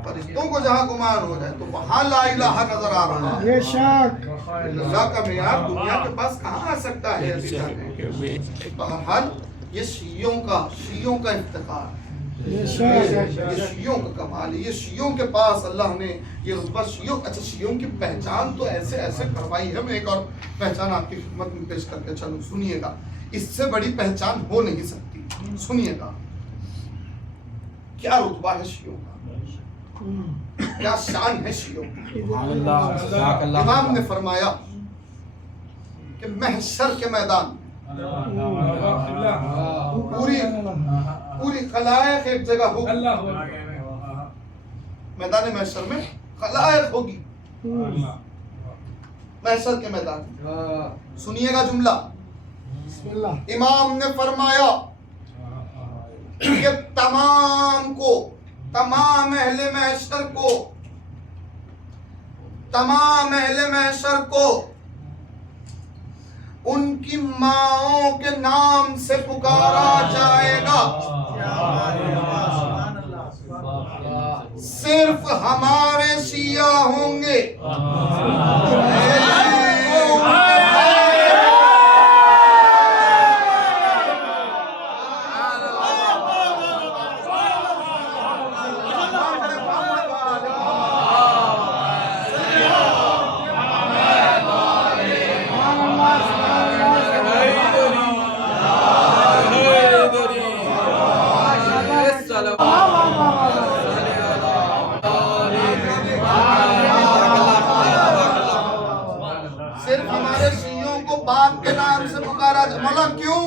फरिश्तों को जहाँ गुमान हो जाए तो वहाँ ला इलाहा नजर आ रहा है। बेशक अल्लाह का मियार दुनिया के पास कहाँ आ सकता है? बहरहाल ये शियों का इफ्तिखार है। ये शियों का कमाल है, ये शियों के पास अल्लाह ने ये रुतबा शियों। अच्छा, शियों की पहचान तो ऐसे ऐसे करवाई है। मैं एक और पहचान आपकी खिदमत में पेश करके चलूं, सुनिएगा। इससे बड़ी पहचान हो नहीं सकती। सुनिएगा क्या रुतबा है शियों का, क्या शान है शियों की। इमाम ने फरमाया कि महशर के मैदान पूरी खलायक एक जगह होगी, मैदान महशर में खलायक होगी, महशर के मैदान। सुनिएगा जुमला, इमाम ने फरमाया कि तमाम को, तमाम अहले महशर को, तमाम अहले महशर को उनकी माओं के नाम से पुकारा जाएगा। सिर्फ हमारे शिया होंगे मौला क्यों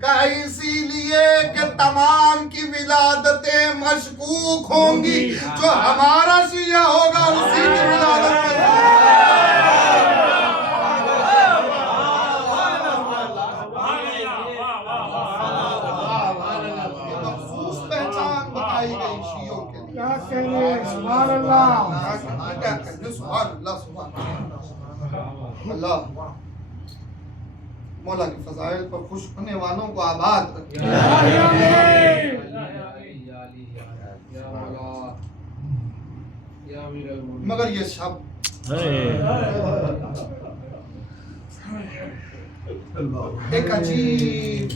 कहा? इसीलिए कि तमाम की विलादतें मशकूक होंगी, जो हमारा शिया होगा उसी की विलादत मखसूस पहचान बताई गई शियों के लिए। क्या कहने, सुभान अल्लाह, क्या कहने, सुभान अल्लाह, सुभान अल्लाह। मौला के फजाइल पर खुश होने वालों को आबाद रखे। मगर ये शब्द एक अजीब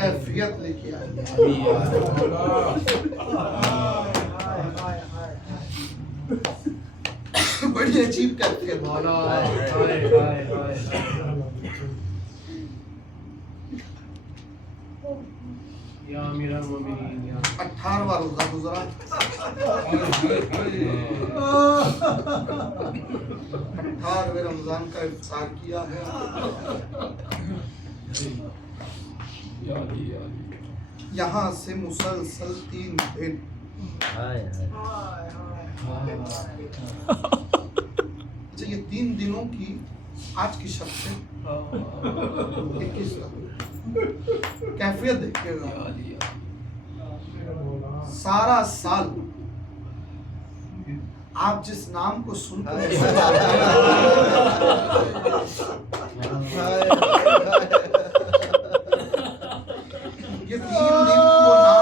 कैफियत लेके आई, बड़ी अजीब कैफियत। 18वां रोजा गुजरा, 18वें रमजान का इफ्तार किया है। यहाँ से मुसलसल 3 दिन अच्छा, ये 3 दिनों की आज की शब से 21 कैफियत देखिएगा। सारा साल आप जिस नाम को सुनते हैं ये 3 दिन वो नाम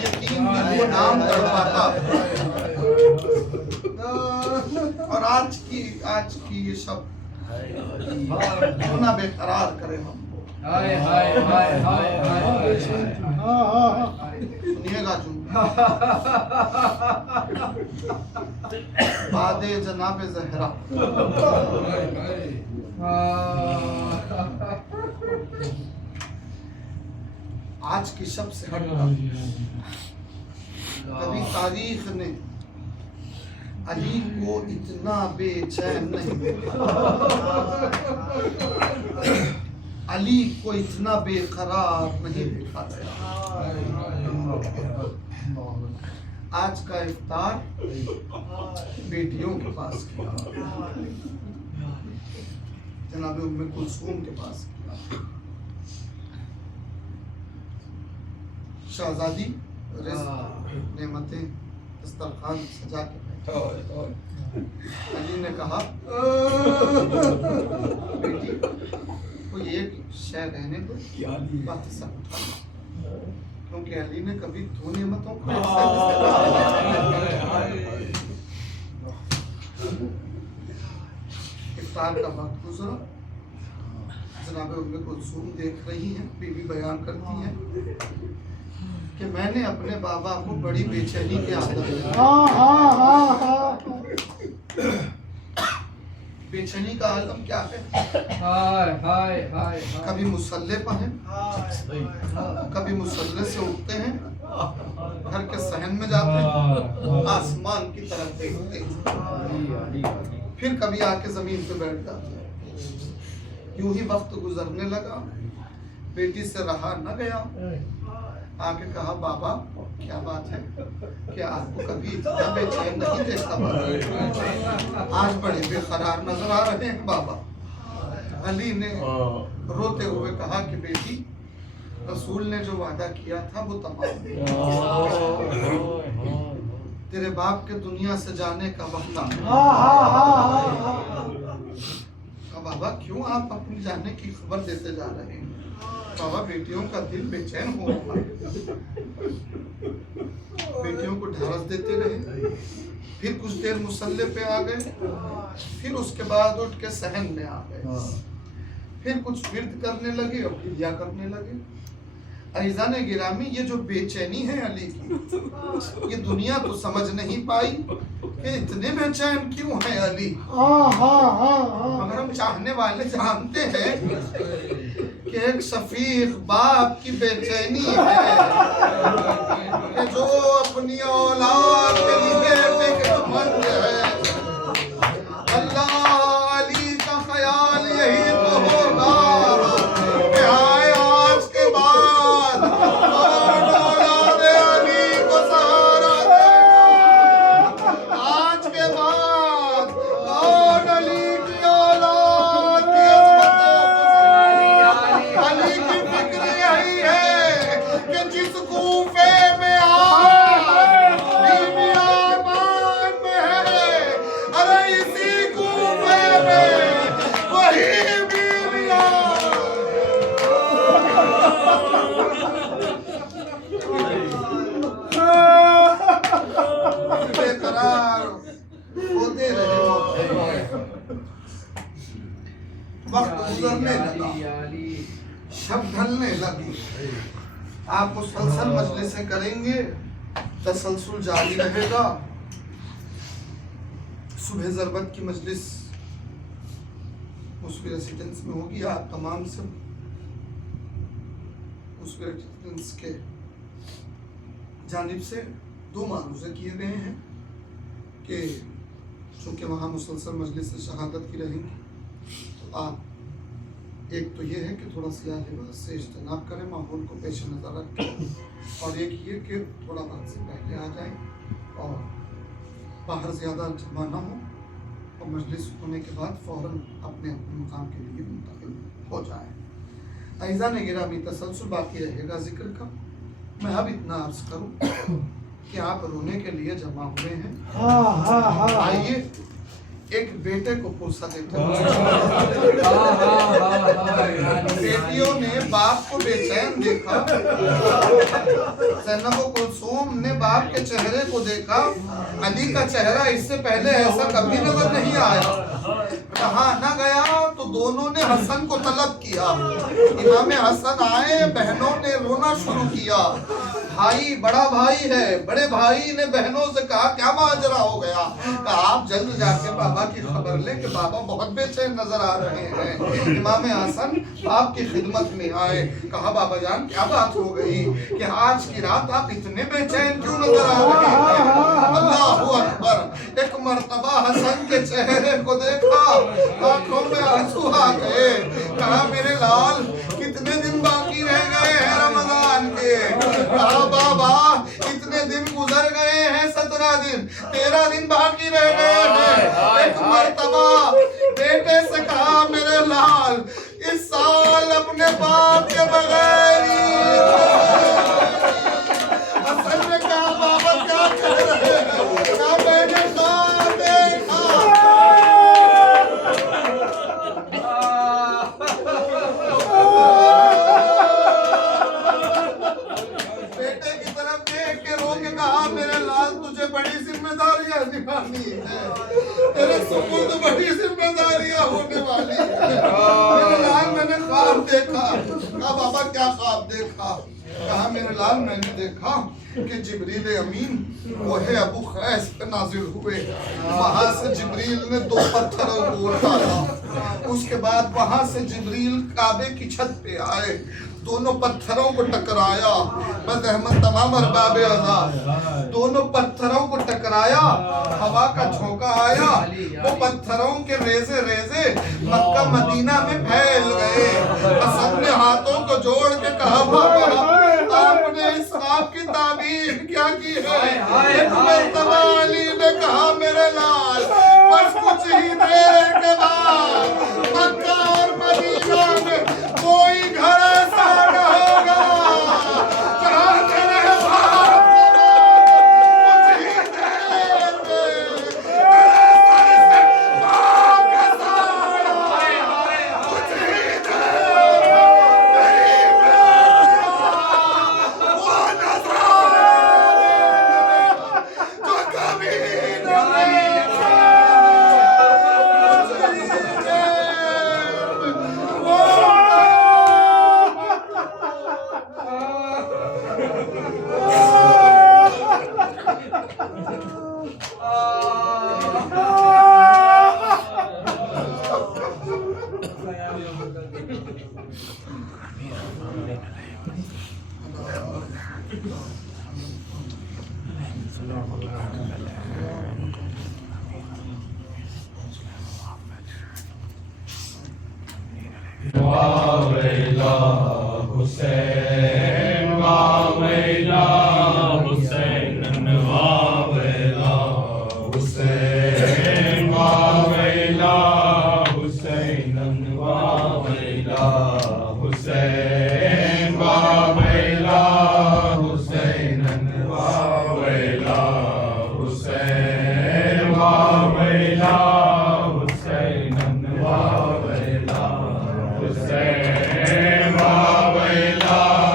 ये 3 दिन वो नाम तड़पाता। और आज की ये शब्द ना बेकरार करे हमको। सुनिएगा जो बादे जनाबे ज़हरा, आज की शब्द से हटकर कभी तारीख ने अली को इतना बेचैन नहीं देखा, अली को इतना बेकरार नहीं देखा गया। आज का इफ्तार बेटियों के पास किया, जनाब उम्मे कुलसूम के पास किया। शहजादी नेमतें दस्तरखान सजा के अली ने कहा बेटी कोई एक शय रहने दो, बाकी सब उठा लो, क्योंकि अली ने कभी 2 नेमतों को इफ्तार का वक्त गुजरा, जनाब उम्मे कुलसूम देख रही हैं, बीवी बयान करती हैं कि मैंने अपने बाबा को बड़ी बेचैनी के आदत बेचैनी का आलम क्या है? हाय हाय हाय कभी मुसल्ले पर हैं, कभी मुसल्ले से उठते हैं, घर के सहन में जाते हैं, आसमान की तरफ देखते हैं, फिर कभी आके जमीन पे बैठ जाते हैं। यूं ही वक्त गुजरने लगा, बेटी से रहा न गया, आके कहा बाबा क्या बात है, क्या आपको कभी इतना बेचैन नहीं देखा बाबा? आज बड़े बेकरार नजर आ रहे हैं बाबा। अली ने रोते हुए कहा कि बेटी, रसूल ने जो वादा किया था वो तमाम, तेरे बाप के दुनिया से जाने का वक्त आ गया। बाबा क्यों आप अपनी जाने की खबर देते जा रहे हैं? बाबा बेटियों का दिल बेचैन हो रहा है। बेटियों को ढारस देते रहे, फिर कुछ देर मुसल्ले पे आ गए, फिर उसके बाद उठ के सहन में आ गए, फिर कुछ विर्द करने लगे और क्रिया करने लगे। अज़ीज़ान गिरामी, ये जो बेचैनी है अली की, ये दुनिया तो समझ नहीं पाई कि इतने बेचैन क्यों है अली। मगर हम चाहने वाले जानते हैं कि एक शफीक बाप की बेचैनी है कि जो अपनी औलाद के लिए फिक्रमंद है। अल्लाह अली का ख्याल यही तो होगा कि आए आज के बाद कौन औलाद अली को सहारा देगा, आज के बाद कौन अली की औलाद की अली की फिक्र यही है कि जिस कूफे में बीवी आबाद में है, अरे इसी कूफे में वही बीवियां बेकरार होते रहे। वक्त गुजरने लगा, शब ढलने लगी, आप मुसलसल मजलिसें करेंगे, तसलसल जारी रहेगा। सुबह ज़रबत की मजलिस उसके रेसिडेंस में होगी। आप तमाम सब उसके रेसिडेंस के जानिब से 2 मारूज़े किए गए हैं कि चूँकि वहाँ मुसलसल मजलिस शहादत की रहेंगी, तो आप एक तो ये है कि थोड़ा सियाह लिबास से इज्तनाब करें, माहौल को पेश नज़र रखें, और एक ये कि थोड़ा वक्त से पहले आ जाएं और बाहर ज़्यादा जमा ना हो, और मजलिस होने के बाद फ़ौरन अपने अपने मुकाम के लिए मुंतकिल हो जाएं। अज़ीज़ान गिरामी, तसलसल बाकी रहेगा ज़िक्र का। मैं अब इतना अर्ज़ करूँ कि आप रोने के लिए जमा हुए हैं, आइए एक बेटे को पुरसा देते हैं। बेटियों ने बाप को बेचैन देखा, ज़ैनब कुलसूम ने बाप के चेहरे को देखा। अली का चेहरा इससे पहले ऐसा कभी नजर नहीं आया। कहा न गया तो दोनों ने हसन को तलब किया। इमाम हसन आए, बहनों ने रोना शुरू किया। भाई बड़ा भाई है, बड़े भाई ने बहनों से कहा क्या माजरा हो गया? कहा आप जल्द जाके बाबा की खबर ले कि बाबा बहुत बेचैन नजर आ रहे हैं। इमाम हसन बाप की खिदमत में आए, कहा बाबा जान क्या बात हो गई कि आज की रात आप इतने बेचैन क्यों नजर आ रहे हैं? अल्लाहु अकबर। एक मर्तबा हसन के चेहरे को देखा, आंखों में आंसू आ गए। कहा मेरे लाल कितने दिन बाकी रह गए हैं रमजान के? कहा बाबा इतने दिन गुजर गए हैं, 17 दिन, 13 दिन बाकी रह गए हैं। एक मर्तबा बेटे से कहा मेरे लाल इस साल अपने बाप के बगैर हसन ने कहा बाबा क्या कह रहे हैं? क्या मैंने ख्वाब देखा? बेटे की तरफ देख के रो के कहा मेरे लाल तुझे बड़ी जिम्मेदारियां निभानी है, तेरे सुपुर्द बड़ी जिम्मेदारियां होने वाली है। मेरे लाल मैंने ख्वाब देखा। कहा बाबा क्या ख्वाब देखा? कहा मेरे लाल मैंने देखा कि जिब्रील अमीन वही अबू खैस पे नाजिल हुए। वहां से जिब्रील ने 2 पत्थरों को उठाया। उसके बाद वहां से जिब्रील काबे की छत पे आए, दोनों पत्थरों को टकराया। बस अहमद तमाम अरबाबे आज़ाद, दोनों पत्थरों को टकराया, हवा का झोंका आया, वो पत्थरों के रेजे रेजे मक्का मदीना में फैल गए। हसन ने हाथों को जोड़ के कहा बाबा आपने इस ख्वाब की ताबीर क्या की है? अली ने कहा मेरे लाल बस कुछ ही देर के बाद मक्का और मदीना में कोई घर ऐसा न होगा जहाँ तेरे ख्वाब कुछ ही देर में तेरे सर से पाँव के साथ कुछ ही देर में मेरी वो नज़ारे जो कभी न वावेला हुसैन वावेला हुसैन वावेला हुसैन वावेला हुसैन वावेला हुसैन वावेला हुसैन वावेला हुसैन वावेला हुसैन वावेला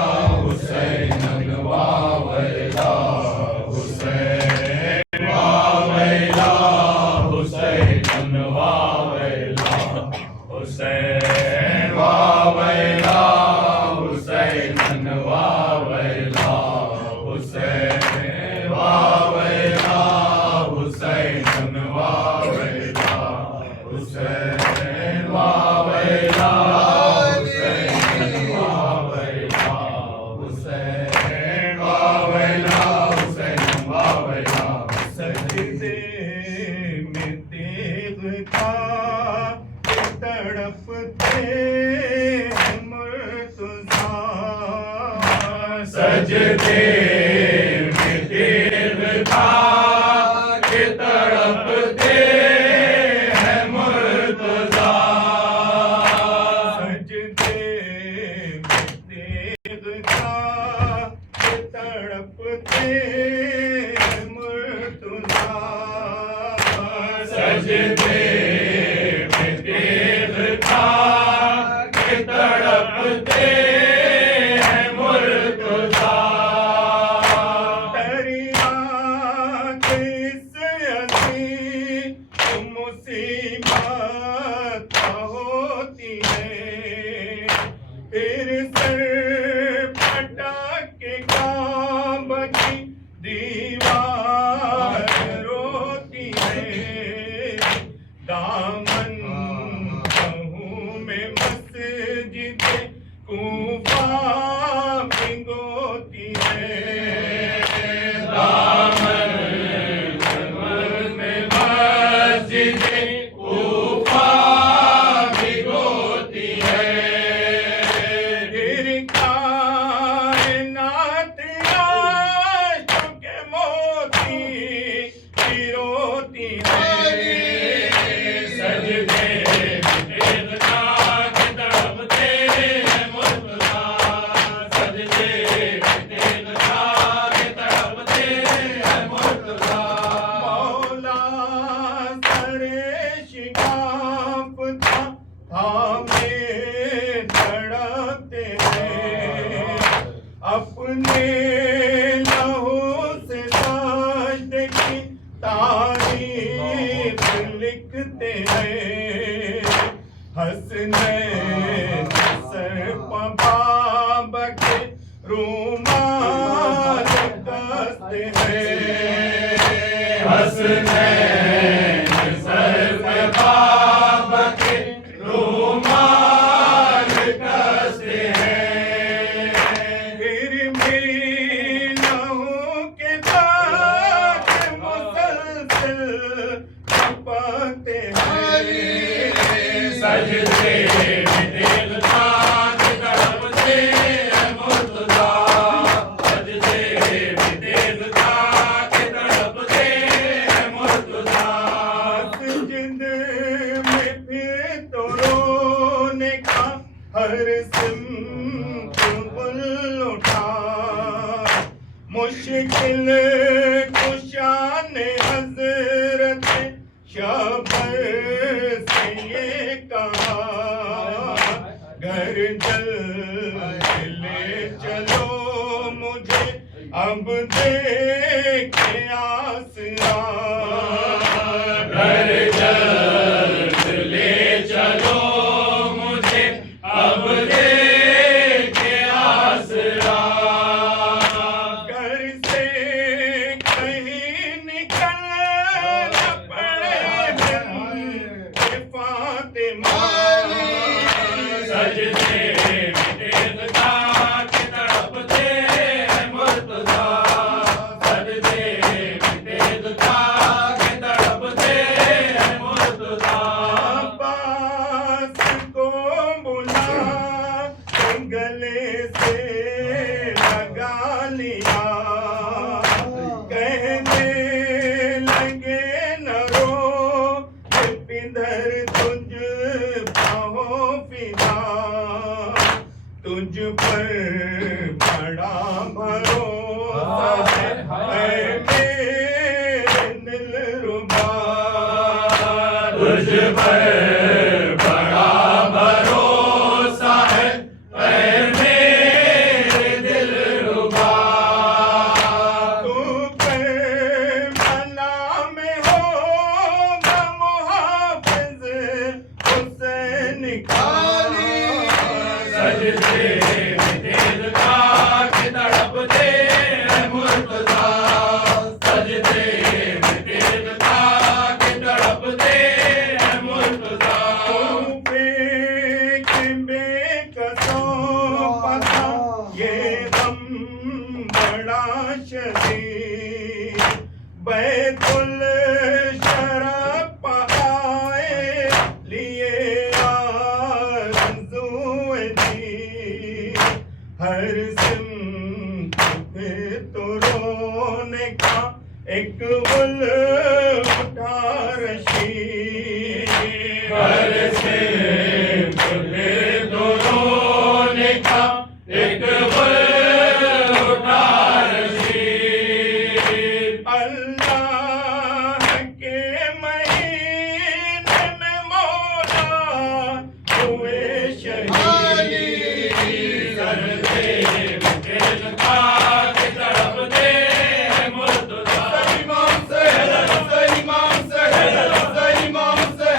हुसैन वावेला हुसैन वावेला हुसैन वावेला हुसैन वावेला हुसैन वावेला हुसैन वावेला हुसैन वावेला हुसैन वावेला हुसैन वावेला सजदे में देव था कि तड़पते हैं मुर्तज़ा सजदे में देव था कि तड़पते हैं मुर्तज़ा सजदे में देव था कि तड़पते लिखते हैं हंसने हसनैन सर पे बाब के रूमाल कसते हैं। फिर भी लहू के दाग मुसलसल छपकते हैं। सजदे में देखता कि तड़पते हैं मुर्तज़ा, सजदे में देखता कि तड़पते हैं मुर्तज़ा। सजदे में फिर तो रोने का हर सिमत गुल उठा। मुश्किल कुशान हज़रत शबर से ये कहा, घर जल्दी चलो मुझे अब देखे आसरा। घर जल्द ले चलो मुझे अब देखे आसरा। घर से कहीं निकल न पड़े बिन फातिमा। सजदे में देखता कि तड़पते हैं मुर्तज़ा, सजदे में देखता कि तड़पते हैं मुर्तज़ा। अब्बास को बुला के गले से लगा लिया। कहने लगे न रो पिधर तुझ पाहो फिदा। तुझ पर बड़ा भरोसा है मेरे दिलरुबा। तुझ पर बड़ा भरोसा है ऐ मेरे दिलरुबा। तू करबला में होगा मुहाफिज हुसैन का। सजदे में देखता कि तड़पते हैं मुर्तज़ा, सजदे में देखता कि तड़पते हैं मुर्तज़ा। बेकसों पता ये गम बड़ा शदीद। बैतुल शरफ आए लिए आरज़ूए दी। हर सिमत तो रोने का एक गुल उठा रशीद। हर से मुझे तो रोने का एक गुल उठा रशीद। अल्लाह के महीने में मौला हुए शहीद। सजदे में देखता कि तड़पते हैं मुर्तज़ा। इमाम से इमाम से इमाम से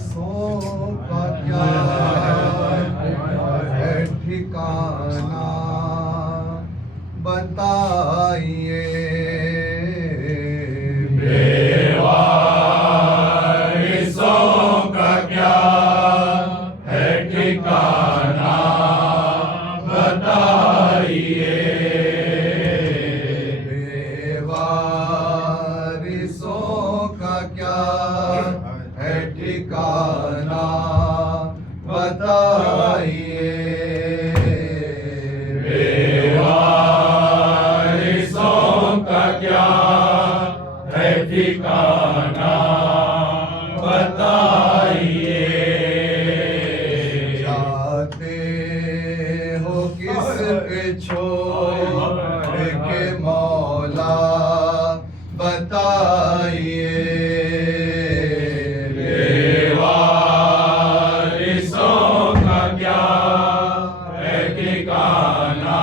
बेवारिसों का क्या है ठिकाना बताइए। बेवारिसों का क्या है ठिकाना बताइए। बेवारिसों का क्या है ठिकाना बताइए। बेवारिसों का क्या है ठिकाना बताइए। जाते छोड़ के मौला बताइए बेवारिसों का क्या है ठिकाना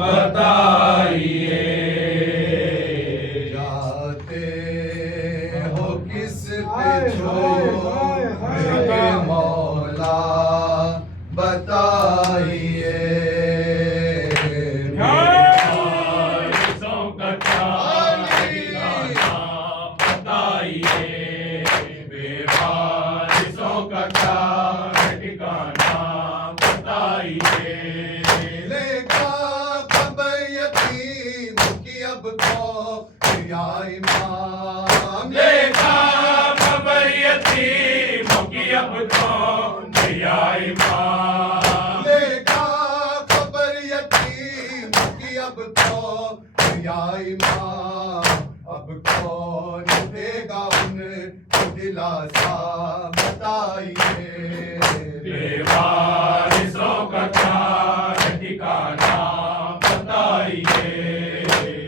बताइए जाते हो किस पे छोड़ के मौला बताइए बेवारिसों का क्या ठिकाना बताइए बेवारिसों का क्या ठिकाना बताइए लेखा खबर यतीम की अब कौन या इमाम लेखा खबर यतीमों की अब कौन या इमाम लेखा खबर यतीम की अब कौन या इमाम अब कौन देगा उन दिलासा बताइए बेवारिसों का क्या ठिकाना बताइए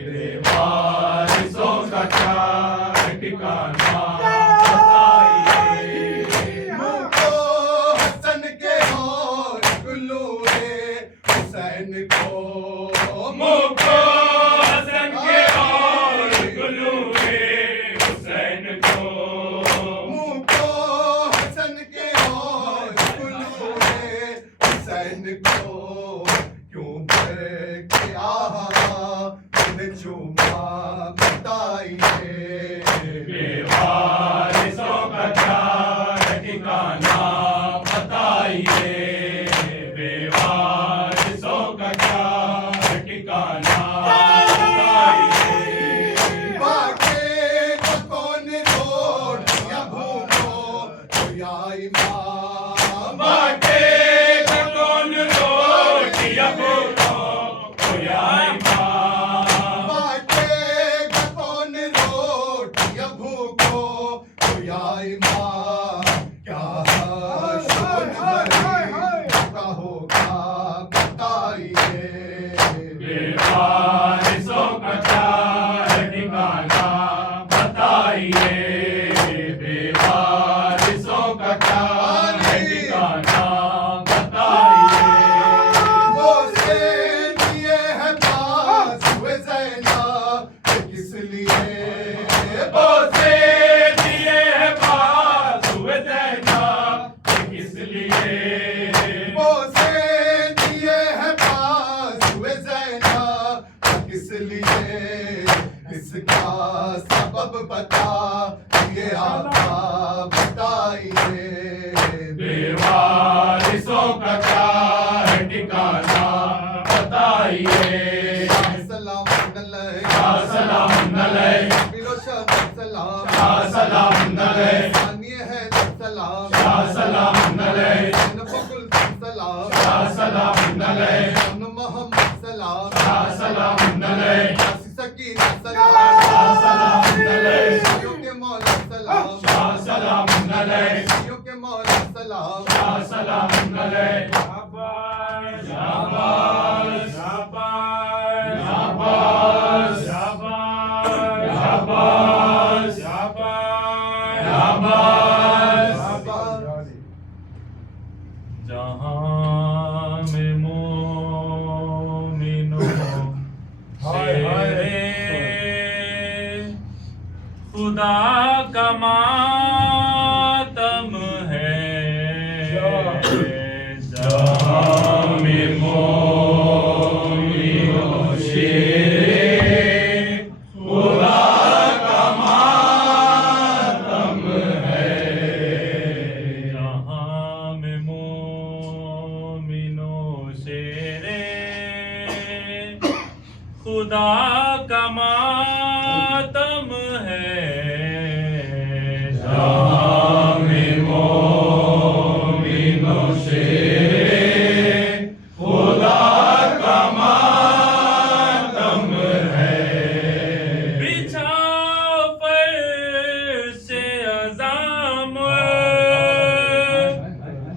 बेवारिसों का क्या ठिकाना बताइए मुझको हसन के और गुल्लूए हुसैन को मुझको हसन के और गुलूए हुसैन को मुझको हसन के और गुल्लूए हुसैन को क्यों भर के आहा चूमा बताइए बेवारिसों का क्या ठिकाना बताइए बेवारिसों का क्या ठिकाना बताइए बाके को कौन रोड या भूखो तो या इमाम बाटे का कौन रोटियां भूखो तो या इमाम बाके को कौन रोड या भूखो तो या इमाम क्या शोर का होगा बताइए बेवारिसों का क्या ठिकाना बताइए बेवारिसों का क्या ठिकाना बताइए वो से दिए हैं पास हुए ज़ैनब किस लिए बोसे दिए हैं पास हुए ज़ैनब किस लिए वो से दिए हैं पास हुए ज़ैनब किस लिए इसका सबब बता ये आका बताइए बेवारिसों का क्या ठिकाना बताइए सलाम सलाम नलय सलाम सलाम नलय मानिए है सलाम सलाम नलय बकुल सलाम सलाम नलय मोहम्मद सलाम सलाम नलय सकीन सलाम सलाम नलय के मौला सलाम सलाम नलय के मौला सलाम सलाम नलय शाबाश शाबाश शाबाश शाबाश शाबाश शाबाश जहाँ में मोमिनों शेरे खुदा का मातम है जहाँ में मोमिनों शेरे खुदा का मातम है जहाँ में मोमिनों शेरे खुदा का मातम है जहाँ में मोमिनों शेरे खुदा का मातम है बिछाओ फर्श अज़ाम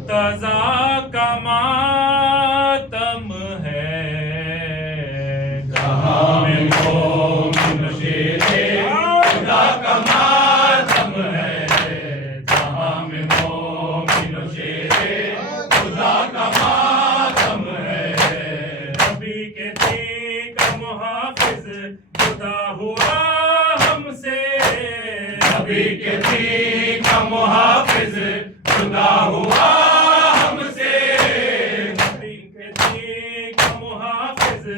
तज़ा का मातम है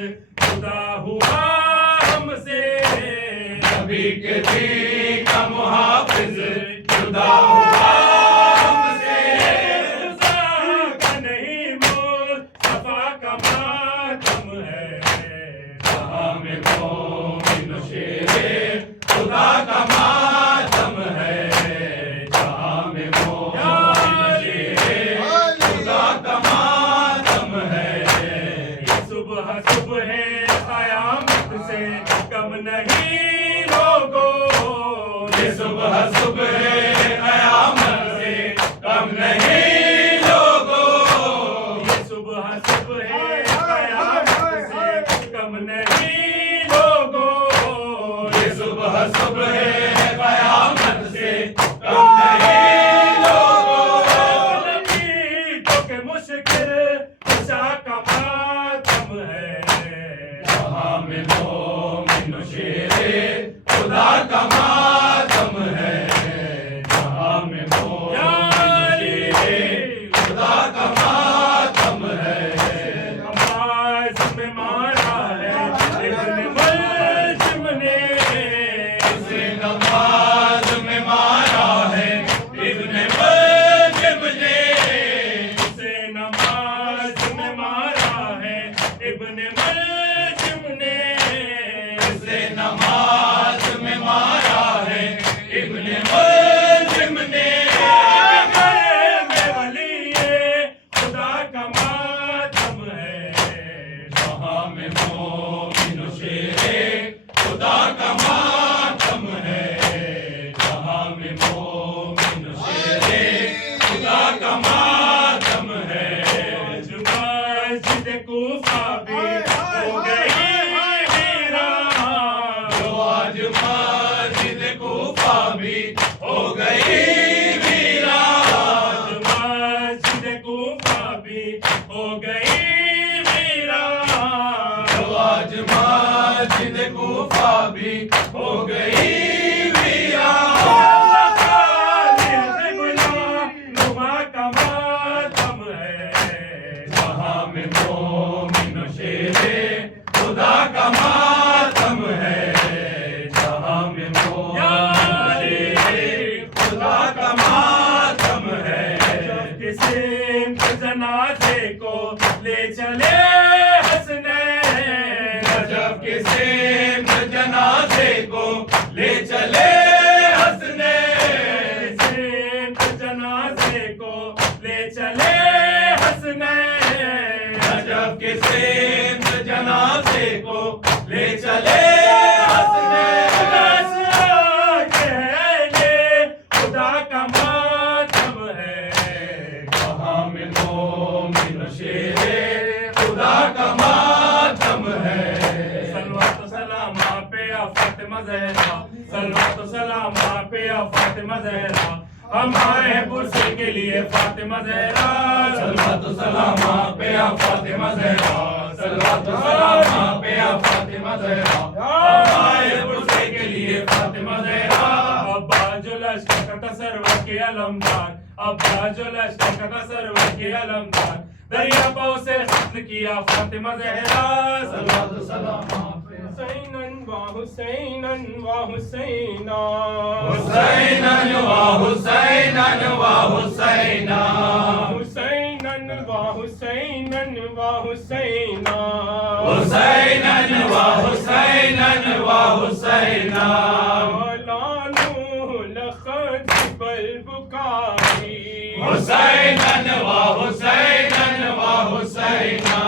जुदा हुआ हमसे, नबी के दीन का मुहाफिज जुदा हुआ हमसे, का नहीं मुस्तफा का मातम है, जहां में मोमिन शेरे खुदा का मातम है, जहां में मोमिन शेरे खुदा का मातम है। सुबह सुबह क़यामत से कम नहीं लोगों, ये सुबह सुबह क़यामत से कम नहीं लोगों, ये सुबह सुबह क़यामत से कम नहीं लोगों, ये सुबह सुबह क़यामत से कम नहीं लोगों, नबी के मुश्किल कुशा का मातम है, जहां में मोमिन शेरे खुदा का मातम है, जहां में मोमिन शेरे खुदा का मातम है। नमाज में मारा है इब्न मुल्जिम ने, इसे नमाज में मारा है इब्न मुल्जिम ने, इसे नमाज में मारा है इब्न मुल्जिम ने, इसे नमाज में मारा है इब्न मुल्जिम ने, में वलीए खुदा का मातम है, जहां में मोमिन शेरे खुदा का मातम है, जहां में मोमिन शेरे खुदा का मातम है। मस्जिद कूफा भी हो गई वीरान, जो आज मस्जिद कूफा भी हो गई वीरान, मस्जिद कूफा भी हो गई वीरान, जो आज मस्जिद कूफा भी हो गई वीरान, नुमा का मातम है, जहां में मोमिन शेरे खुदा का मातम है, जहां में मोमिन शेरे खुदा का मातम है। किसी जनाजे को ले चले हसनैन, जब किसी जनाजे को ले चले हंसने, किसी जनाजे को ले चले हसनैन, जब किसी जनाजे को ले चले हंसने, खुदा का मातम है, जहां में मोमिन शेरे खुदा का मातम है। सलवात सलाम पे या फातिमा ज़हरा, सलवात सलाम पे या फातिमा ज़हरा, हम आए हैं पुरसे के लिए फातिमा ज़हरा, सलवातु सलाम पे या फातिमा ज़हरा, सलवातु सलाम पे या फातिमा ज़हरा, हम आए पुरसे के लिए फातिमा ज़हरा। अब्बा जो लश्कर का तसरवर के अलमदार, अब्बा जो लश्कर का तसरवर के अलमदार, दरिया पाव से खत्म किया फातिमा ज़हरा, सलवातु सलाम हुसैनन व हुसैनन व हुसैना, हुसैनन व हुसैनन व हुसैना, हुसैनन व हुसैनन व हुसैना, हुसैनन व हुसैनन व हुसैना, लानू लखत बल बुकारी, हुसैनन व हुसैनन व हुसैना,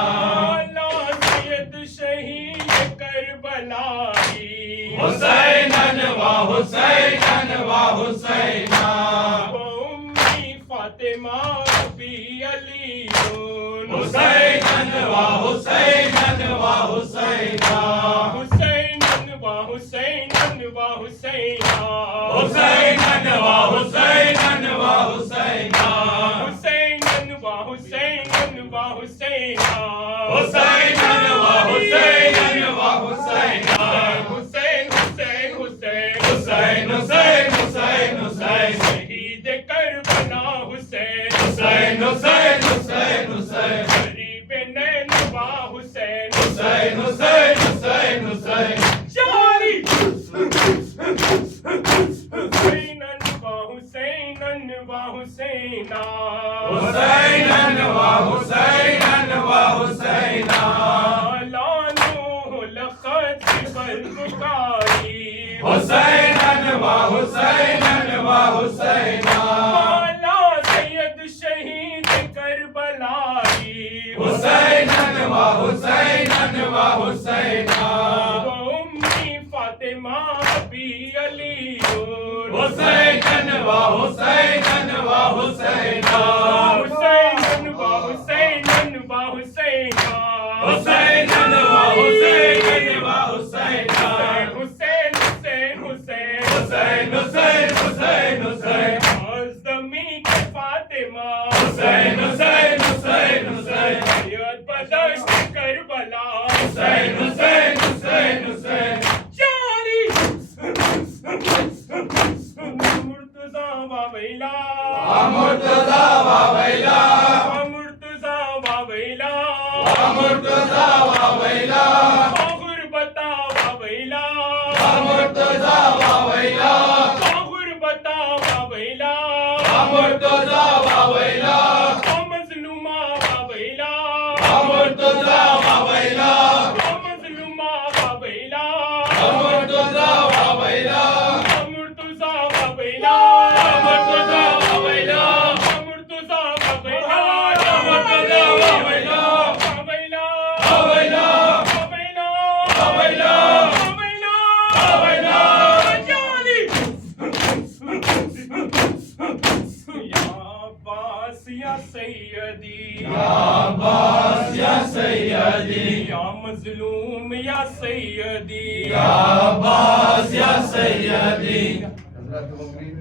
लानियत शहीद करबलाई, हुसैनन व हुसैनन व हुसैना, उम्मी फातिमा भी अलीयुन, हुसैनन व हुसैनन व हुसैना, हुसैनन व हुसैनन व हुसैना, हुसैनन व हुसैनन व हुसैना, हुसैनन व हुसैनन व हुसैना, हुसैनन व हुसैनन व हुसैना, हुसैन हुसैन हुसैन हुसैन हुसैन हुसैन हुसैन, शहीद करबला हुसैन, हुसैन हुसैन हुसैन हुसैन, गरीब नैनवा हुसैन, हुसैन हुसैना उम्मी फातिमा भी अली हुसैनन व हुसैनन व हुसैना हुसैनन व हुसैनन व हुसैना हुसैनन व हुसैनन व हुसैना हुसैन हुसैन हुसैन हुसैन हुसैन हुसैन हुसैन आज़मी के फातिमा हुसैन हुसैन हुसैन हुसैन सैयद बदश्त करबला हुसैन हुसैन हुसैन हुसैन जानी मुर्तज़ा वावैला मुर्तज़ा वावैला मुर्तज़ा वावैला मुर्तज़ा वावैला गुरबता वावैला मुर्तज़ा वावैला गुरबता वावैला मुर्तज़ा वावैला मज़लूमा वावैला मुर्तज़ा वावैला मज़लूमा वावैला मुर्तज़ा वावैला मुर्तज़ा वावैला मुर्तज़ा वावैला मुर्तज़ा वावैला मुर्तज़ा वावैला वावैला वावैला वावैला वावैला वावैला वावैला जानी या अब्बास या सैयदी अब्बास या सैयदी या मज़लूम या सैयदी अब्बास या सैयदी हज़रात मुकरीन,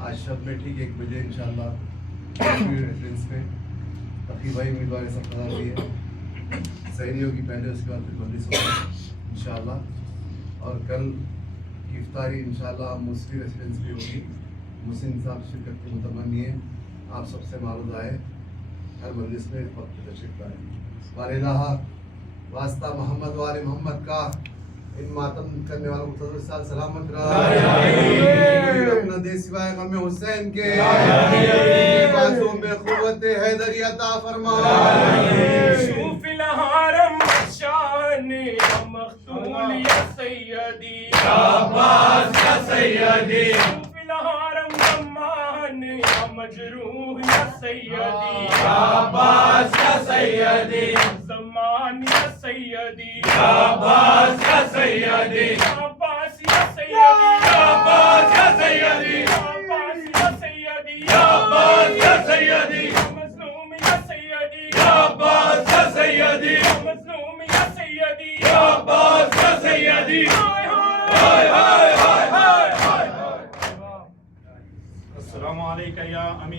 आज शब में ठीक 1 बजे इंशाअल्लाह रेसिडेंस में तकी भाई उम्मीदवार सब पता हुई है, सहरी होगी पहले, उसके बाद फिर बंदिश होगी इंशाअल्लाह। और कल की इफ्तारी इंशाअल्लाह मुस्लिम रेसिडेंस भी होगी। मुस्लिम साहब शिरकत की मुतमन्नी है, आप सबसे मारूद आए, हर बंदिश में वक्त तशरीफ लाए। वालिल्लाह वास्ता मोहम्मद वाले मोहम्मद का इन मातम करने वालों को तदर साथ सलामत रहा, अपना दे सिवाय गम हुसैन के, बाजों में क़ुव्वत हैदरी अता फरमा। शूफ लहारम शान या मख्तूल या सैयदी अब्बास या सैयदी शूफ लहारम जमान या मजरूह या सैयदी अब्बास या सैयदी जमान या सैयदी अब्बास या सैयदी अब्बास या सैयदी अब्बास या सैयदी अब्बास या सैयदी अब्बास या सैयदी मज़लूम या सैयदी अब्बास या सैयदी मज़लूम या सैयदी अब्बास या सैयदी हाय हाय हाय हाय हाय हाय अस्सलामु अलैका या अमीर